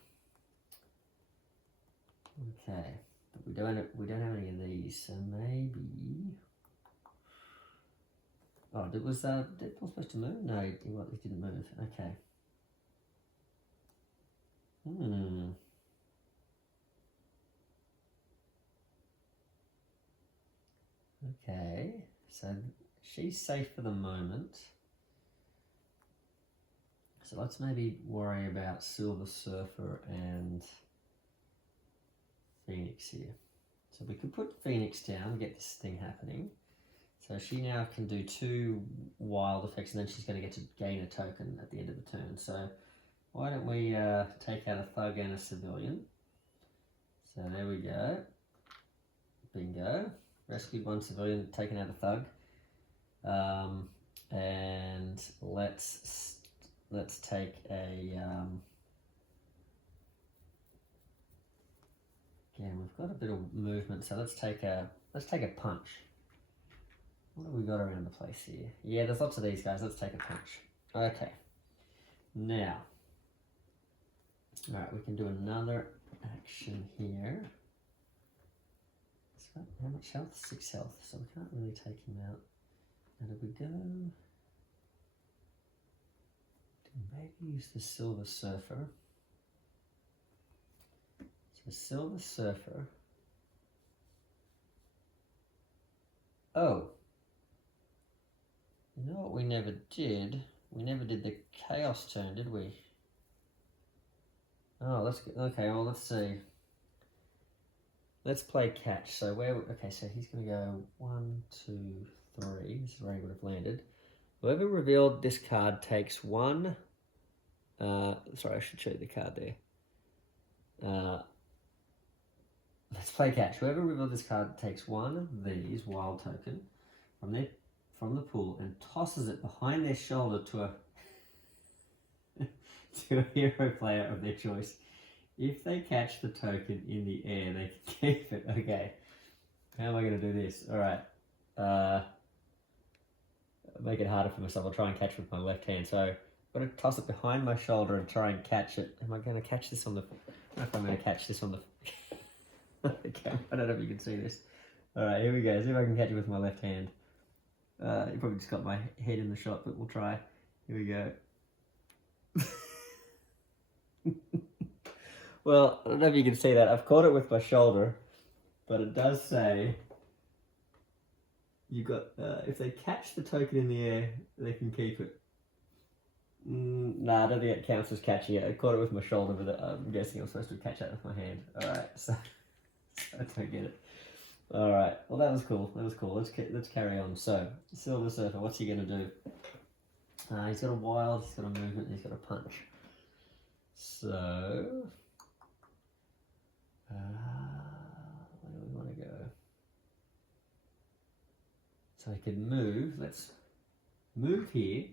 Okay, but we don't have any of these, so maybe. Oh, was Deadpool supposed to move? No, he didn't move. Okay. Okay, so she's safe for the moment. So let's maybe worry about Silver Surfer and Phoenix here. So we could put Phoenix down, get this thing happening. So she now can do 2 wild effects, and then she's going to get to gain a token at the end of the turn. So why don't we take out a thug and a civilian? So there we go. Bingo. Rescued 1 civilian, taken out a thug. And let's take a again, we've got a bit of movement, so let's take a punch. What have we got around the place here? Yeah, there's lots of these guys. Let's take a punch. Okay. Now, All right, we can do another action here. How much health? 6 health, so we can't really take him out. Now did we go? Maybe use the Silver Surfer. So Silver Surfer. Oh. You know what we never did? We never did the Chaos turn, did we? Oh, let's go. Okay, well, let's see. Let's play catch. So okay, so he's going to go 1, 2, 3. This is where he would have landed. Whoever revealed this card takes 1. Sorry, I should show you the card there. Let's play catch. Whoever revealed this card takes 1 of these wild token from the pool and tosses it behind their shoulder to a to a hero player of their choice. If they catch the token in the air, they can keep it. Okay. How am I going to do this? All right. Make it harder for myself. I'll try and catch with my left hand. So I'm going to toss it behind my shoulder and try and catch it. Am I going to catch this on the... I don't know if I'm going to catch this on the camera. I don't know if you can see this. All right, here we go. See if I can catch it with my left hand. You probably just got my head in the shot, but we'll try. Here we go. Well, I don't know if you can see that. I've caught it with my shoulder, but it does say you've got, if they catch the token in the air, they can keep it. Nah, I don't think it counts as catching it. I caught it with my shoulder, but I'm guessing I'm supposed to catch that with my hand. Alright, so I don't get it. Alright, well that was cool. That was cool. Let's carry on. So, Silver Surfer, what's he going to do? He's got a wild, he's got a movement, he's got a punch. So... where do we want to go? So I can move. Let's move here.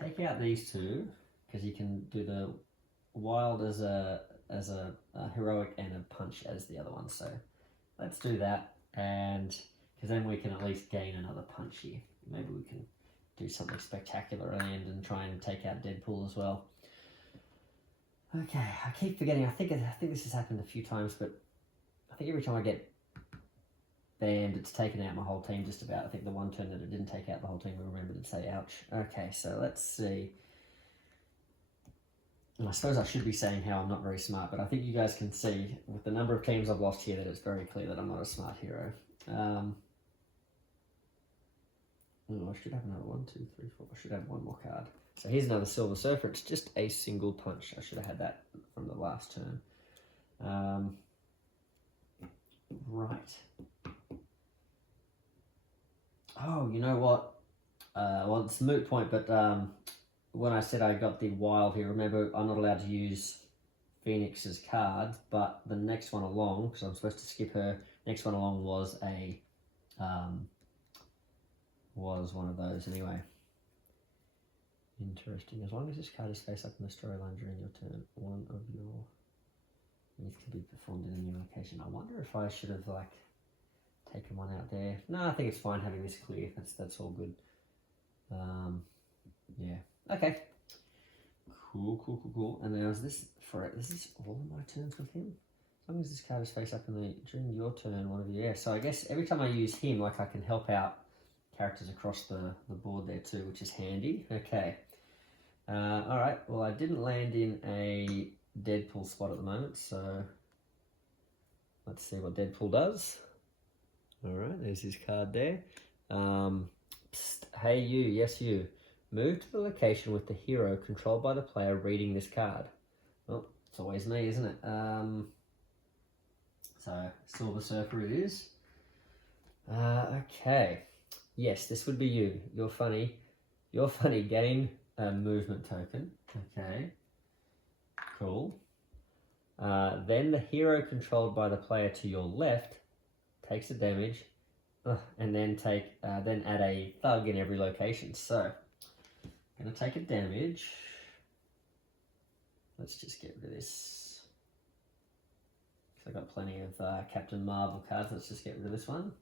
Take out these two because you can do the wild as a heroic and a punch as the other one. So let's do that, and because then we can at least gain another punch here. Maybe we can do something spectacular at the end and try and take out Deadpool as well. Okay, I keep forgetting. I think this has happened a few times, but I think every time I get banned, it's taken out my whole team just about. I think the one turn that it didn't take out the whole team, we remembered to say ouch. Okay, so let's see. And I suppose I should be saying how I'm not very smart, but I think you guys can see with the number of teams I've lost here that it's very clear that I'm not a smart hero. Oh, I should have another 1, 2, 3, 4. I should have one more card. So here's another Silver Surfer. It's just a single punch. I should have had that from the last turn. Right. Oh, you know what? Well, it's a moot point, but when I said I got the wild here, remember I'm not allowed to use Phoenix's cards, but the next one along, because I'm supposed to skip her, next one along was a was one of those anyway. Interesting. As long as this card is face up in the storyline during your turn, one of your needs can be performed in a new location. I wonder if I should have like taken one out there. No, I think it's fine having this clear. That's all good. Yeah. Okay. Cool. And now is this for it? This is all of my turns with him. As long as this card is face up in the during your turn, one of you. Yeah. So I guess every time I use him, like I can help out characters across the board there too, which is handy. Okay. All right. Well, I didn't land in a Deadpool spot at the moment, so let's see what Deadpool does. All right. There's his card there. Psst, hey you, yes you. Move to the location with the hero controlled by the player reading this card. Well, it's always me, isn't it? So, Silver Surfer it is. Okay. Yes, this would be you. You're funny. Gain a movement token. Okay. Cool. Then the hero controlled by the player to your left takes a damage, and then then add a thug in every location. So, I'm gonna take a damage. Let's just get rid of this. I've got plenty of Captain Marvel cards. Let's just get rid of this one.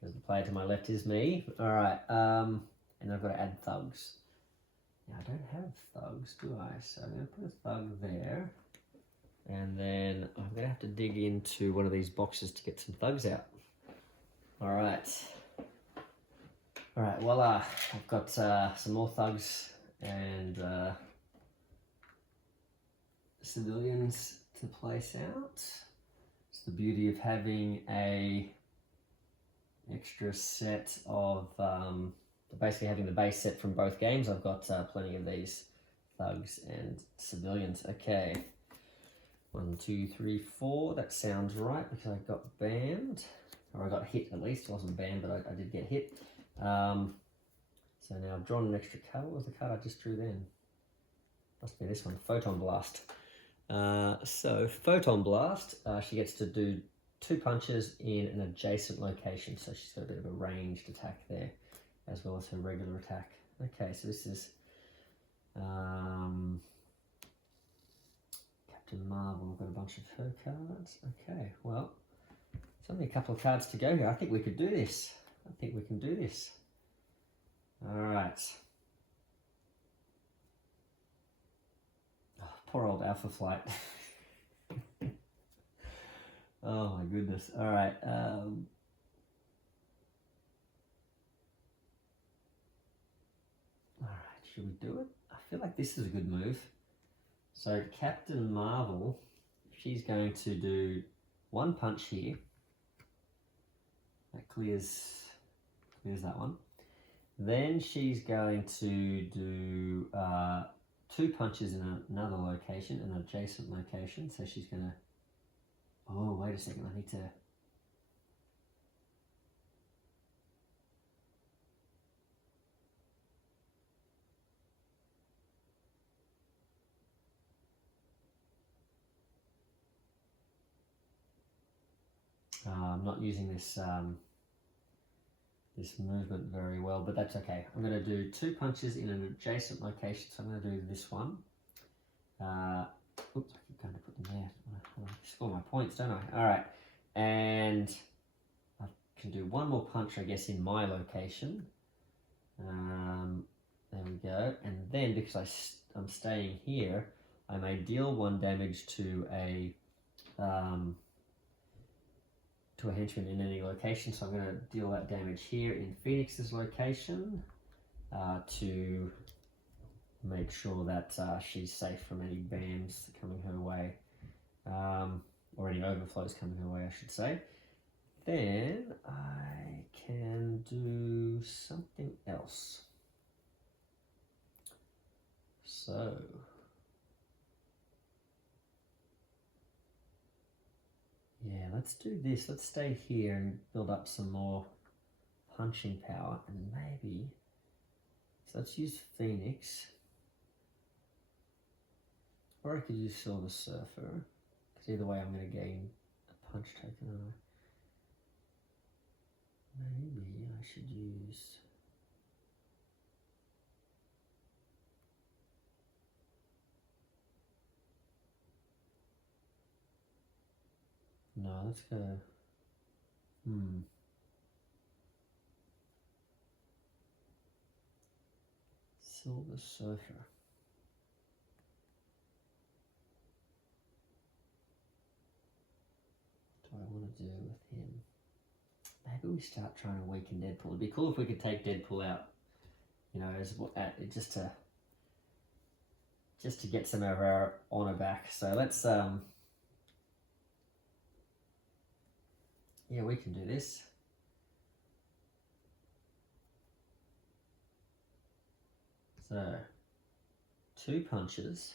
Because the player to my left is me. All right. And I've got to add thugs. Now, I don't have thugs, do I? So I'm going to put a thug there. And then I'm going to have to dig into one of these boxes to get some thugs out. All right. All right, voila. I've got some more thugs and civilians to place out. It's the beauty of having a extra set of, basically having the base set from both games. I've got plenty of these thugs and civilians. Okay. 1, 2, 3, 4. That sounds right because I got banned, or I got hit at least. I wasn't banned, but I did get hit. So now I've drawn an extra card. What was the card I just drew then? Must be this one, Photon Blast. So Photon Blast, she gets to do 2 punches in an adjacent location. So she's got a bit of a ranged attack there, as well as her regular attack. Okay, so this is Captain Marvel. I've got a bunch of her cards. Okay, well, it's only a couple of cards to go here. I think we could do this. I think we can do this. All right. Oh, poor old Alpha Flight. Oh my goodness. All right. All right. Should we do it? I feel like this is a good move. So Captain Marvel, she's going to do 1 punch here. That clears that one. Then she's going to do 2 punches in another location, an adjacent location. So she's going to... Oh, wait a second. I need to... I'm not using this this movement very well, but that's okay. I'm going to do 2 punches in an adjacent location, so I'm going to do this one. Oops, I keep going to put them there. I score my points, don't I? All right, and I can do 1 more punch, I guess, in my location. There we go. And then, because I'm staying here, I may deal 1 damage to a henchman in any location. So I'm going to deal that damage here in Phoenix's location to make sure that she's safe from any bams coming her way, or any overflows coming her way, I should say. Then I can do something else. So yeah, let's do this. Let's stay here and build up some more punching power, and maybe, so let's use Phoenix, or I could use Silver Surfer, because either way I'm going to gain a punch token. Maybe I should use... No, let's go... Silver Surfer. What do I want to do with him? Maybe we start trying to weaken Deadpool. It'd be cool if we could take Deadpool out, you know, just to get some of our honor back. So let's yeah, we can do this. So 2 punches.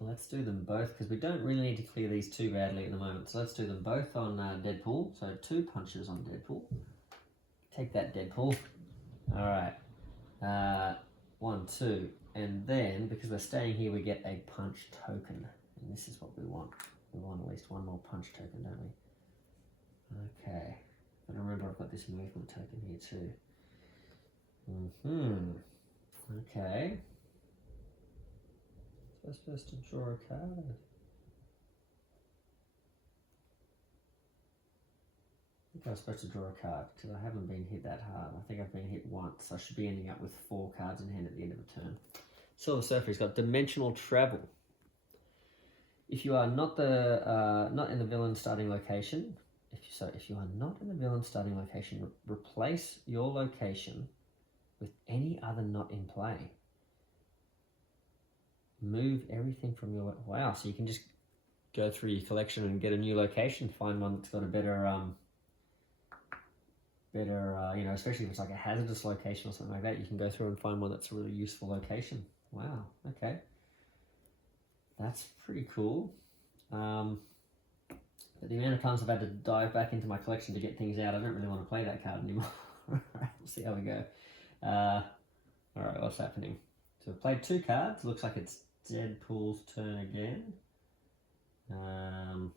Let's do them both, because we don't really need to clear these too badly at the moment. So let's do them both on Deadpool. So 2 punches on Deadpool. Take that, Deadpool. All right. 1, 2. And then, because we're staying here, we get a punch token. And this is what we want. We want at least 1 more punch token, don't we? Okay. But remember, I've got this movement token here too. Okay. So I'm supposed to draw a card. think I was supposed to draw a card because I haven't been hit that hard. I think I've been hit once. I should be ending up with 4 cards in hand at the end of the turn. Silver Surfer, he's got Dimensional Travel. If you are not in the villain starting location, if you are not in the villain starting location, replace your location with any other not in play. Move everything from your... Wow, so you can just go through your collection and get a new location, find one that's got a better, you know, especially if it's like a hazardous location or something like that, you can go through and find one that's a really useful location. Wow, okay. That's pretty cool. But the amount of times I've had to dive back into my collection to get things out, I don't really want to play that card anymore. Alright, we'll see how we go. Alright, what's happening? So I've played 2 cards. Looks like it's Deadpool's turn again. Alright,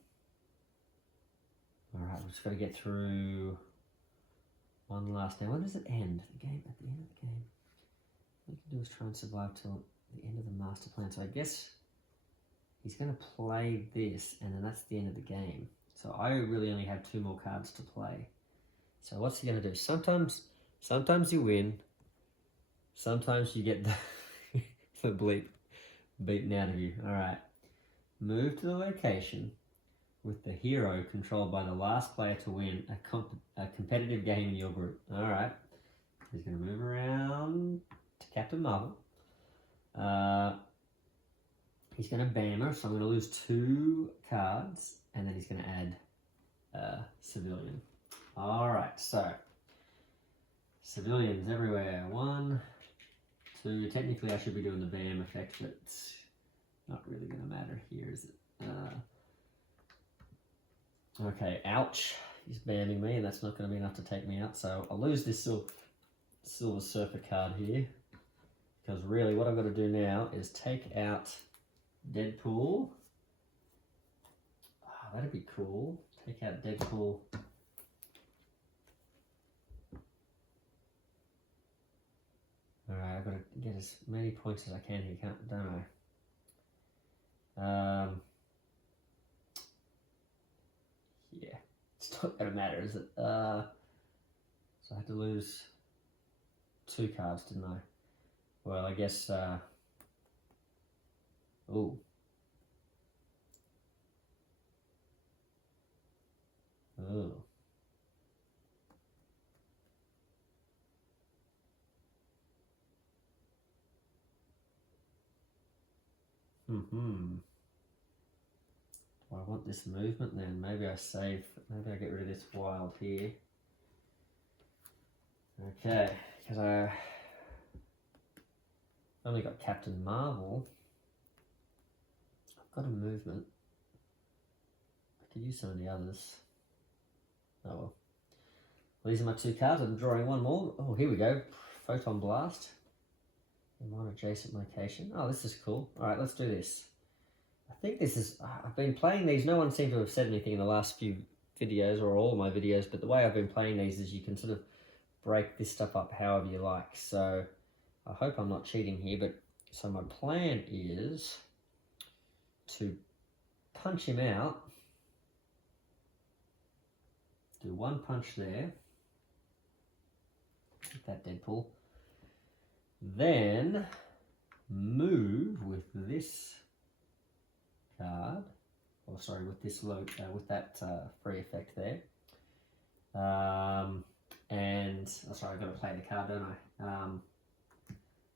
we've just got to get through one last. Now, when does it end? The game, at the end of the game. What we can do is try and survive till the end of the master plan. So I guess he's going to play this, and then that's the end of the game. So I really only have 2 more cards to play. So what's he going to do? Sometimes you win. Sometimes you get the bleep beaten out of you. All right. Move to the location with the hero controlled by the last player to win a competitive game in your group. All right. He's going to move around to Captain Marvel. He's going to bam her, so I'm going to lose 2 cards, and then he's going to add Civilian. All right, so civilians everywhere. 1, 2. Technically, I should be doing the bam effect, but it's not really going to matter here, is it? Okay, ouch. He's bamming me, and that's not going to be enough to take me out, so I'll lose this Silver Surfer card here, because really what I've got to do now is take out Deadpool. Oh, that'd be cool. Take out Deadpool. Alright, I've got to get as many points as I can here, don't I? Yeah, it's not going to matter, is it? So I had to lose 2 cards, didn't I? Well, I guess... Ooh. Oh. Do I want this movement then? Maybe I save, maybe I get rid of this wild here. Okay, because I only got Captain Marvel. I've got a movement. I could use some of the others. Oh well. These are my 2 cards. I'm drawing one more. Oh, here we go. Photon Blast. In one adjacent location. Oh, this is cool. Alright, let's do this. I think this is... I've been playing these. No one seemed to have said anything in the last few videos, or all of my videos, but the way I've been playing these is you can sort of break this stuff up however you like. So, I hope I'm not cheating here, but... So my plan is to punch him out. Do 1 punch there. Hit that Deadpool. Then move with this card, or sorry, with this with that free effect there. And oh, sorry, I've got to play the card, don't I?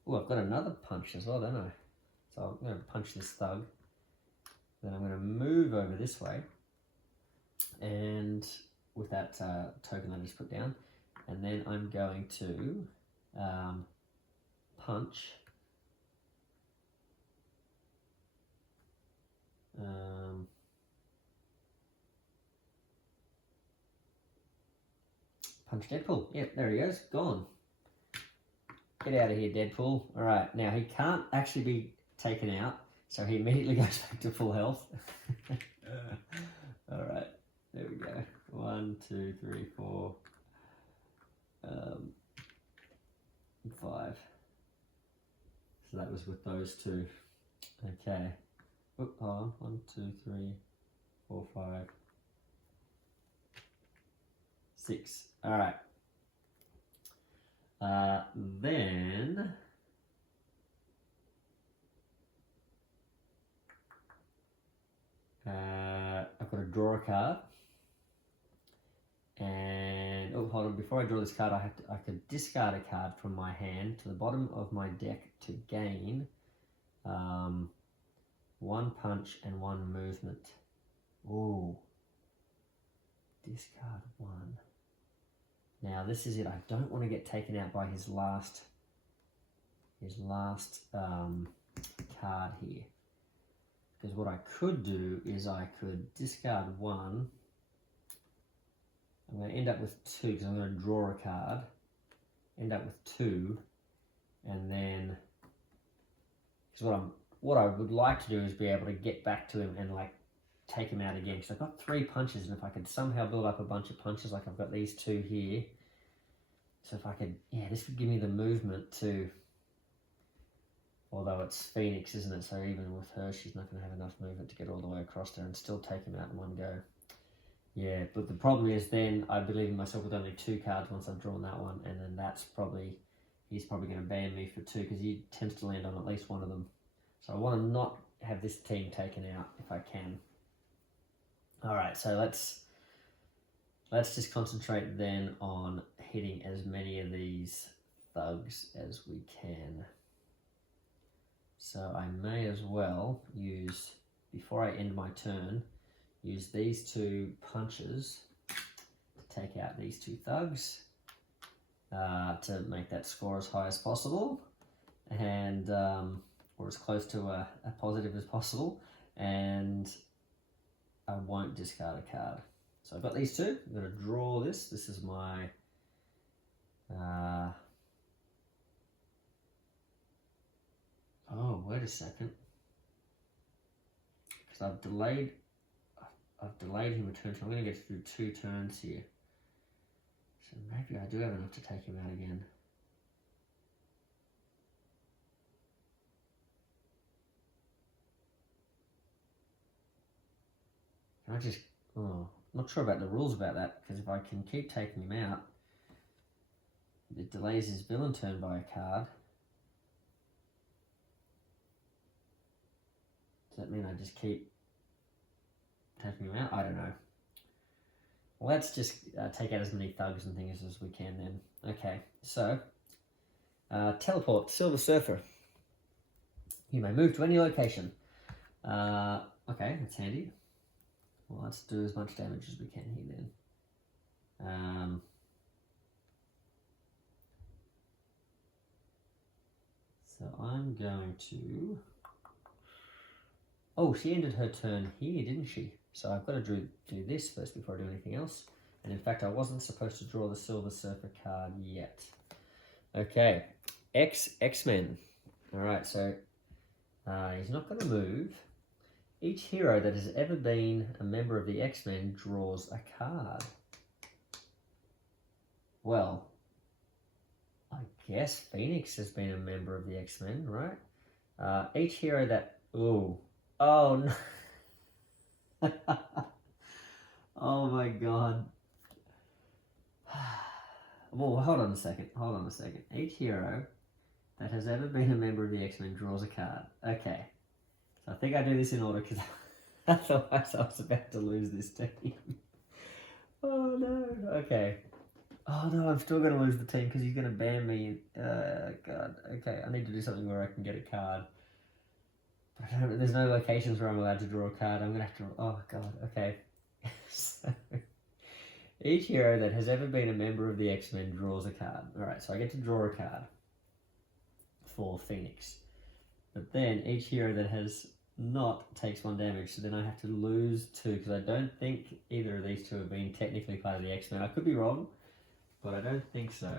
Oh, I've got another punch as well, don't I? So I'm going to punch this thug. Then I'm going to move over this way, and with that token I just put down, and then I'm going to punch punch Deadpool. Yep, there he goes, gone. Get out of here, Deadpool. Alright, now he can't actually be taken out, so he immediately goes back to full health. Alright, there we go. 1, 2, 3, 4, 5. So that was with those 2. Okay. Oh, hold on. 1, 2, 3, 4, 5, 6. All right. Then I've got to draw a card. And oh, hold on! Before I draw this card, I could discard a card from my hand to the bottom of my deck to gain 1 punch and 1 movement. Ooh, discard 1. Now this is it. I don't want to get taken out by his last card here, because what I could do is I could discard 1. I'm going to end up with 2 because I'm going to draw a card, end up with 2, and then, because what I would like to do is be able to get back to him and like take him out again, because I've got 3 punches, and if I could somehow build up a bunch of punches, like I've got these 2 here, so if I could, yeah, this would give me the movement to, although it's Phoenix, isn't it, so even with her, she's not going to have enough movement to get all the way across there and still take him out in one go. Yeah, but the problem is then I'd be leaving myself with only 2 cards once I've drawn that one, and then he's probably going to ban me for 2 because he tends to land on at least one of them. So I want to not have this team taken out if I can. All right, so let's just concentrate then on hitting as many of these thugs as we can. So I may as well use, before I end my turn, use these 2 punches to take out these 2 thugs to make that score as high as possible, and or as close to a positive as possible, and I won't discard a card. So I've got these 2. I'm going to draw this. This is my oh, wait a second, because I've delayed him a turn, so I'm going to get through 2 turns here. So maybe I do have enough to take him out again. Can I just, I'm not sure about the rules about that, because if I can keep taking him out, it delays his villain turn by a card. Does that mean I just keep taking him out? I don't know. Let's just take out as many thugs and things as we can then. Okay, so teleport, Silver Surfer. You may move to any location. Okay, that's handy. Well, let's do as much damage as we can here then. So I'm going to... Oh, she ended her turn here, didn't she? So I've got to do this first before I do anything else. And in fact, I wasn't supposed to draw the Silver Surfer card yet. Okay, X-Men. All right, so he's not going to move. Each hero that has ever been a member of the X-Men draws a card. Well, I guess Phoenix has been a member of the X-Men, right? Each hero that... Ooh. Oh, no. Oh, my God. Well, hold on a second. Each hero that has ever been a member of the X-Men draws a card. Okay. So I think I do this in order because otherwise I was about to lose this team. Oh, no. Okay. Oh, no, I'm still going to lose the team because he's going to ban me. God. Okay, I need to do something where I can get a card. But there's no locations where I'm allowed to draw a card. I'm going to have to... Oh, God. Okay. So, each hero that has ever been a member of the X-Men draws a card. Alright, so I get to draw a card for Phoenix. But then each hero that has not takes 1 damage, so then I have to lose 2, because I don't think either of these 2 have been technically part of the X-Men. I could be wrong, but I don't think so.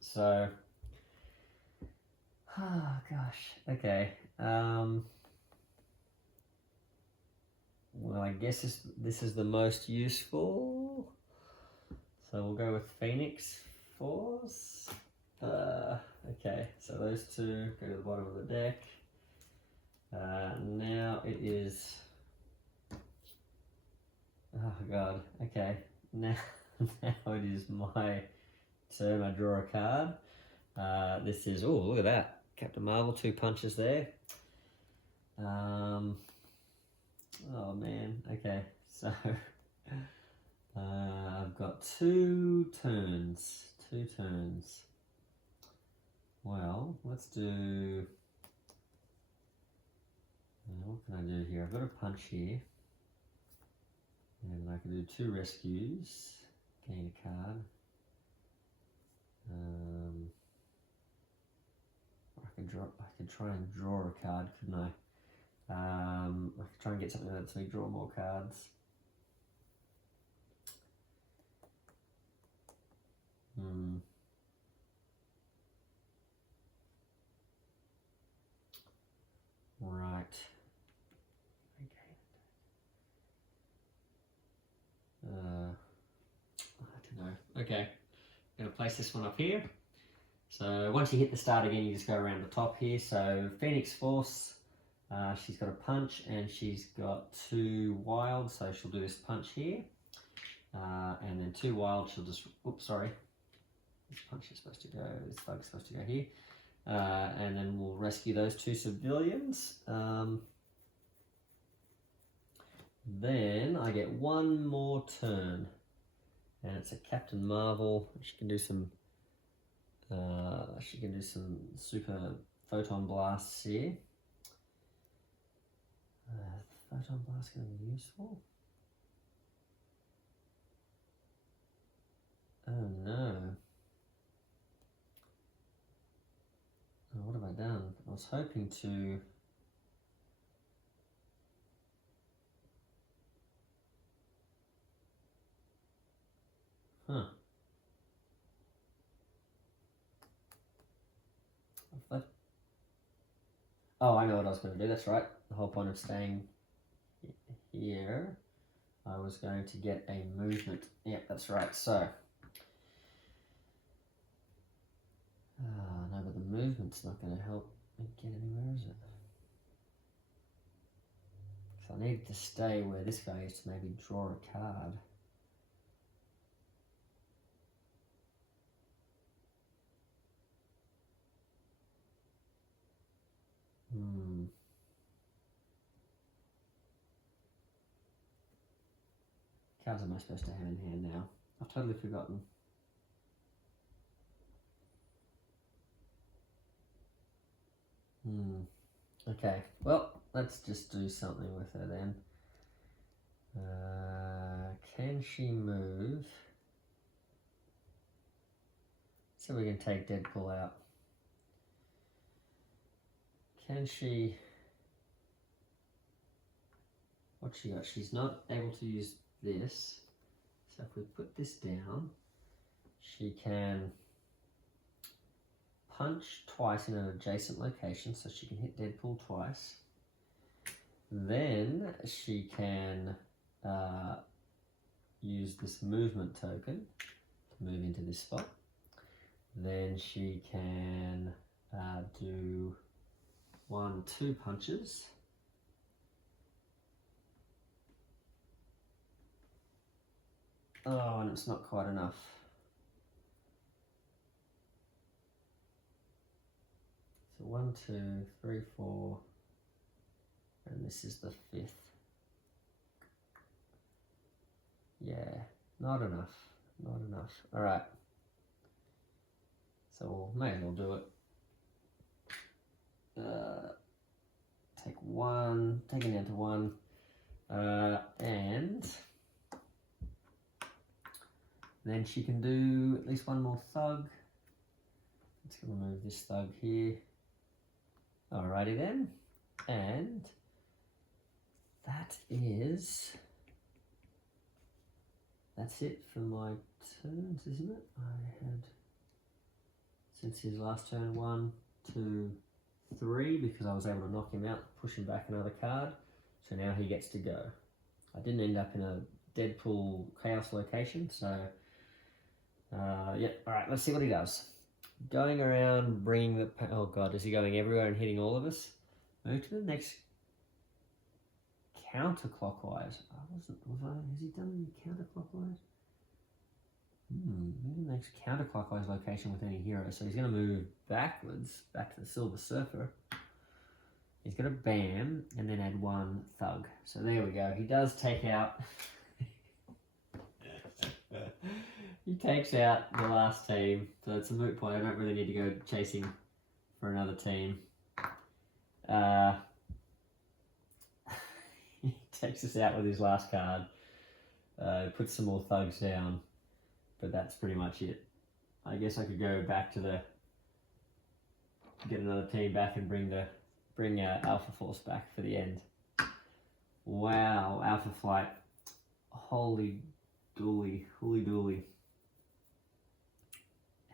So... Oh, gosh. Okay. Well, I guess this is the most useful. So we'll go with Phoenix Force. Okay, so those 2 go to the bottom of the deck. Now it is... Oh, God. Okay. Now Now it is my turn. I draw a card. This is, oh, look at that. Captain Marvel, 2 punches there. Oh man, okay. So, I've got 2 turns. 2 turns. Well, let's do... what can I do here? I've got a punch here. And I can do 2 rescues. Gain a card. I could try and draw a card, couldn't I? I could try and get something that lets me draw more cards. Right. I don't know. Okay, I'm going to place this one up here. So once you hit the start again, you just go around the top here. So Phoenix Force, she's got a punch and she's got 2 wild, so she'll do this punch here. And then 2 wild, she'll just, oops, sorry. This punch is supposed to go, this slug's supposed to go here. And then we'll rescue those 2 civilians. Then I get 1 more turn. And it's a Captain Marvel. She can do some super photon blasts here. Photon blast going to be useful. Oh no. Oh, what have I done? I was hoping to... Huh. Oh, I know what I was going to do. That's right. The whole point of staying here, I was going to get a movement. Yeah, that's right. So, no, but the movement's not going to help me get anywhere, is it? So I need to stay where this guy is to maybe draw a card. Cards am I supposed to have in hand now? I've totally forgotten. Okay, well, let's just do something with her then. Can she move? So we can take Deadpool out. Can she... What's she got? She's not able to use this. So if we put this down, she can punch twice in an adjacent location, so she can hit Deadpool twice. Then she can use this movement token to move into this spot. Then she can do 1, 2 punches. Oh, and it's not quite enough. So 1, 2, 3, 4, and this is the 5th. Yeah, not enough, not enough. All right. So we may as well do it. Take 1, take it down to 1, and then she can do at least 1 more thug. Let's remove this thug here. Alrighty then, and that's it for my turns, isn't it? I had, since his last turn, 1, 2, 3, because I was able to knock him out, push him back another card. So now he gets to go. I didn't end up in a Deadpool chaos location, so yeah. All right, let's see what he does. Going around, bringing the... Oh god, is he going everywhere and hitting all of us? Move to the next counterclockwise. Has he done counterclockwise? Next counterclockwise location with any hero. So he's going to move backwards, back to the Silver Surfer. He's going to bam, and then add 1 thug. So there we go. He does take out... he takes out the last team. So it's a moot point. I don't really need to go chasing for another team. He takes us out with his last card. Puts some more thugs down. But that's pretty much it. I guess I could go back to the... get another team back and bring Alpha Force back for the end. Wow, Alpha Flight. Holy dooly, holy dooly.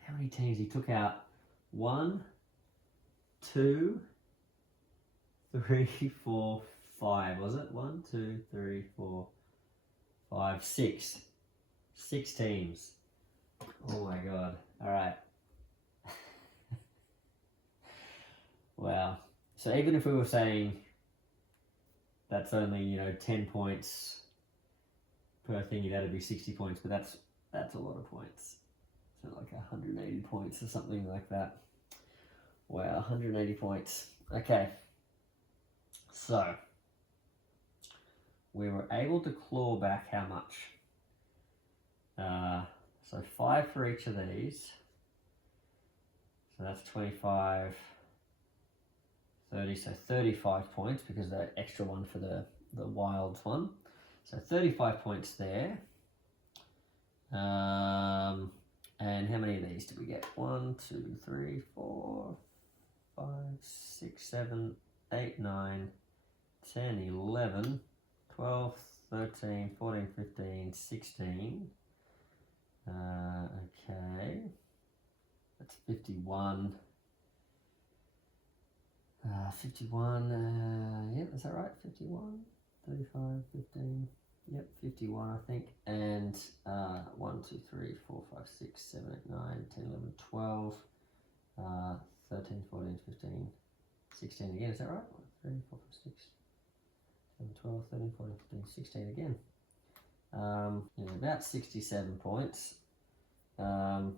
How many teams? He took out 1, 2, 3, 4, 5, was it? 1, 2, 3, 4, 5, 6. 6 teams. Oh my god. Alright. Wow. So even if we were saying that's only, 10 points per thingy, that'd be 60 points, but that's a lot of points. So like 180 points or something like that. Wow, 180 points. Okay. So we were able to claw back how much? So 5 for each of these. So that's 25, 30, so 35 points because the extra one for the wilds one. So 35 points there. And how many of these did we get? 1, 2, 3, 4, 5, 6, 7, 8, 9, 10, 11, 12, 13, 14, 15, 16. Okay. That's 51. 51, yep, is that right? 51, 35, 15, yep, 51 I think. And 1, 2, 3, 4, 5, 6, 7, 8, 9, 10, 11, 12, 13, 14, 15, 16 again, is that right? 1, 3, 4, 5, 6, 7, 12, 13, 14, 15, 16 again. About 67 points. So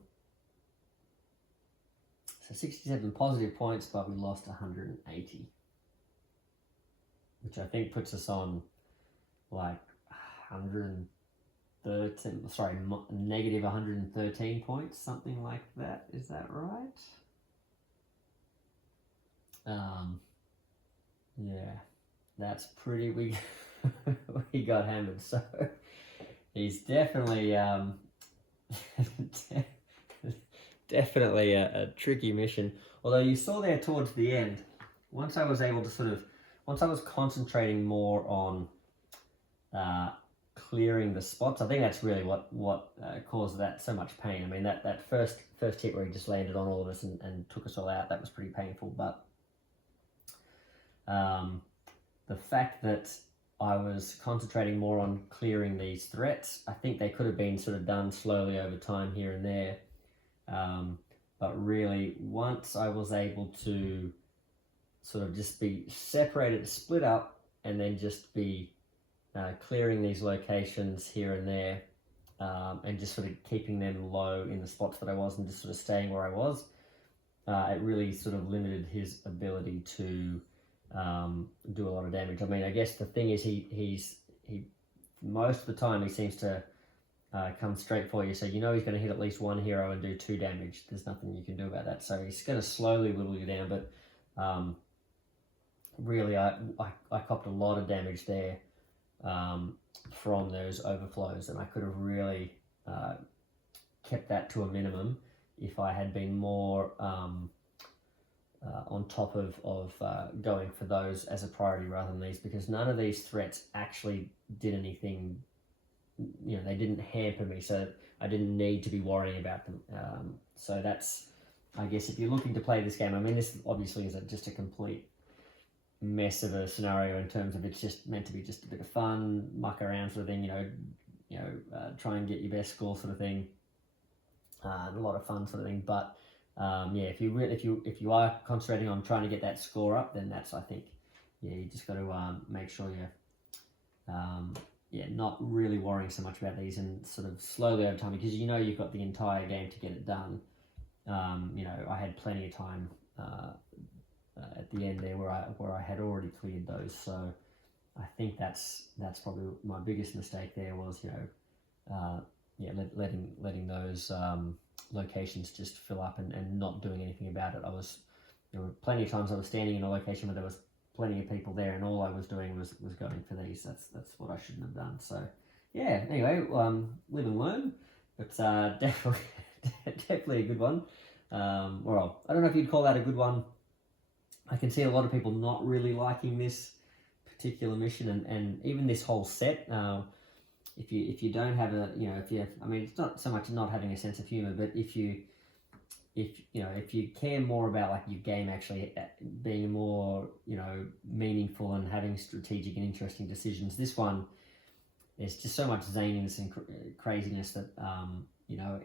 67 positive points, but we lost 180. Which I think puts us on like 113, sorry, negative 113 points, something like that. Is that right? Yeah, that's pretty, we got hammered, so he's definitely, definitely a tricky mission. Although you saw there towards the end, once I was able to once I was concentrating more on clearing the spots, I think that's really what caused that so much pain. I mean, that first hit where he just landed on all of us and took us all out, that was pretty painful. But the fact that I was concentrating more on clearing these threats, I think they could have been sort of done slowly over time here and there. But really, once I was able to sort of just be separated, split up, and then just be clearing these locations here and there, and just sort of keeping them low in the spots that I was and just sort of staying where I was, it really sort of limited his ability to do a lot of damage. I mean, I guess the thing is he most of the time he seems to come straight for you, so you know he's going to hit at least one hero and do 2 damage. There's nothing you can do about that. So he's going to slowly whittle you down, but really I copped a lot of damage there from those overflows, and I could have really kept that to a minimum if I had been more on top of going for those as a priority rather than these, because none of these threats actually did anything. You know, they didn't hamper me, so I didn't need to be worrying about them. So that's, I guess, if you're looking to play this game, I mean, this obviously is just a complete mess of a scenario in terms of it's just meant to be just a bit of fun, muck around sort of thing, try and get your best score sort of thing, a lot of fun sort of thing. But yeah, if you are concentrating on trying to get that score up, then that's, I think, yeah, you just got to make sure you not really worrying so much about these, and sort of slowly over time, because you know you've got the entire game to get it done. You know, I had plenty of time at the end there where I had already cleared those. So I think that's probably my biggest mistake there, was, you know, letting those locations just fill up and not doing anything about it. There were plenty of times I was standing in a location where there was plenty of people there, and all I was doing was going for these. That's what I shouldn't have done. So yeah, anyway, live and learn, but definitely a good one. Well, I don't know if you'd call that a good one. I can see a lot of people not really liking this particular mission, and even this whole set. If you don't have a, you know, I mean, it's not so much not having a sense of humor, but if you care more about like your game actually being more, you know, meaningful and having strategic and interesting decisions, this one, there's just so much zaniness and craziness that you know,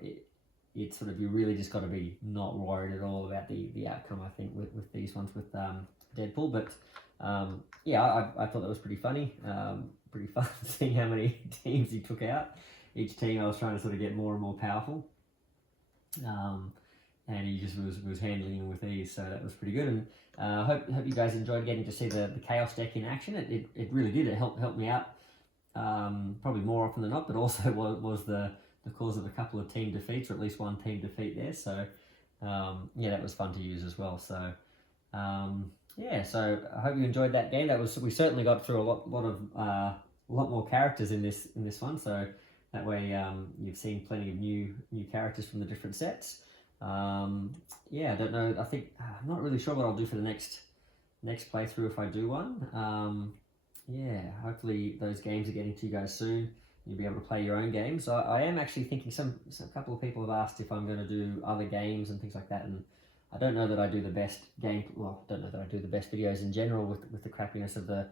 it's sort of, you really just got to be not worried at all about the outcome, I think, with these ones with Deadpool. But yeah, I thought that was pretty funny, pretty fun seeing how many teams he took out. Each team I was trying to sort of get more and more powerful. And he just was handling them with ease, so that was pretty good. And hope you guys enjoyed getting to see the Chaos deck in action. It really did. It helped me out probably more often than not, but also was the cause of a couple of team defeats, or at least one team defeat there. So yeah, that was fun to use as well. So yeah, so I hope you enjoyed that game. We certainly got through a lot more characters in this one. So that way you've seen plenty of new characters from the different sets. Yeah, I don't know. I think I'm not really sure what I'll do for the next playthrough if I do one. Yeah, hopefully those games are getting to you guys soon. You'll be able to play your own games. So I am actually thinking, a couple of people have asked if I'm going to do other games and things like that, and I don't know that I do the best don't know that I do the best videos in general with the crappiness of the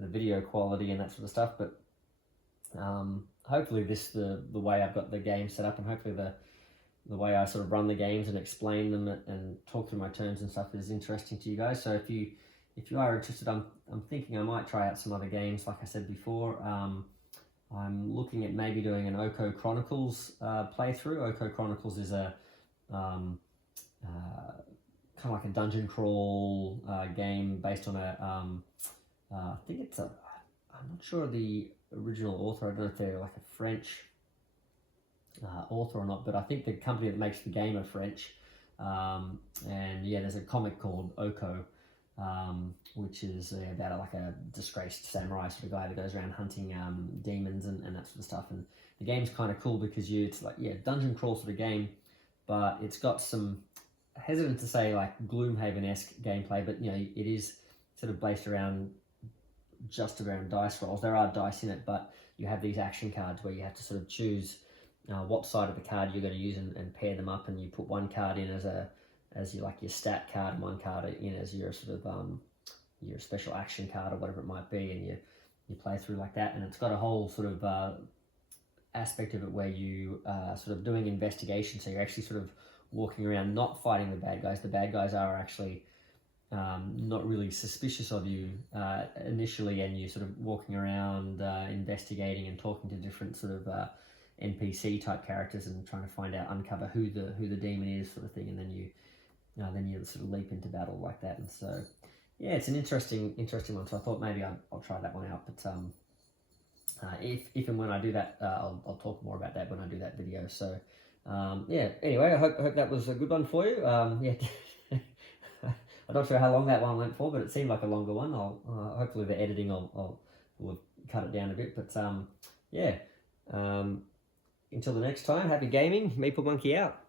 video quality and that sort of stuff, but hopefully the way I've got the game set up, and hopefully the way I sort of run the games and explain them and talk through my terms and stuff is interesting to you guys. So if you are interested, I'm thinking I might try out some other games, like I said before. I'm looking at maybe doing an Oko Chronicles playthrough. Oko Chronicles is a kind of like a dungeon crawl game based on I think it's I'm not sure of the original author. I don't know if they're like a French author or not, but I think the company that makes the game are French. And yeah, there's a comic called Oko, which is about like a disgraced samurai sort of guy that goes around hunting demons and that sort of stuff. And the game's kind of cool because it's like, yeah, dungeon crawl sort of game, but it's got some, hesitant to say like Gloomhaven-esque gameplay, but you know, it is sort of based around dice rolls. There are dice in it, but you have these action cards where you have to sort of choose what side of the card you're going to use and pair them up, and you put one card in as your stat card, and one card in as your sort of your special action card or whatever it might be, and you play through like that. And it's got a whole sort of aspect of it where you sort of doing investigation, so you're actually sort of walking around not fighting the bad guys. The bad guys are actually not really suspicious of you initially, and you're sort of walking around investigating and talking to different sort of NPC type characters and trying to uncover who the demon is, sort of thing, and then you sort of leap into battle like that. And so yeah, it's an interesting one. So I thought maybe I'll try that one out. But if and when I do that, I'll talk more about that when I do that video. So yeah. Anyway, I hope that was a good one for you. Yeah. I'm not sure how long that one went for, but it seemed like a longer one. Hopefully the editing will cut it down a bit. But yeah. Until the next time, happy gaming. Maple Monkey out.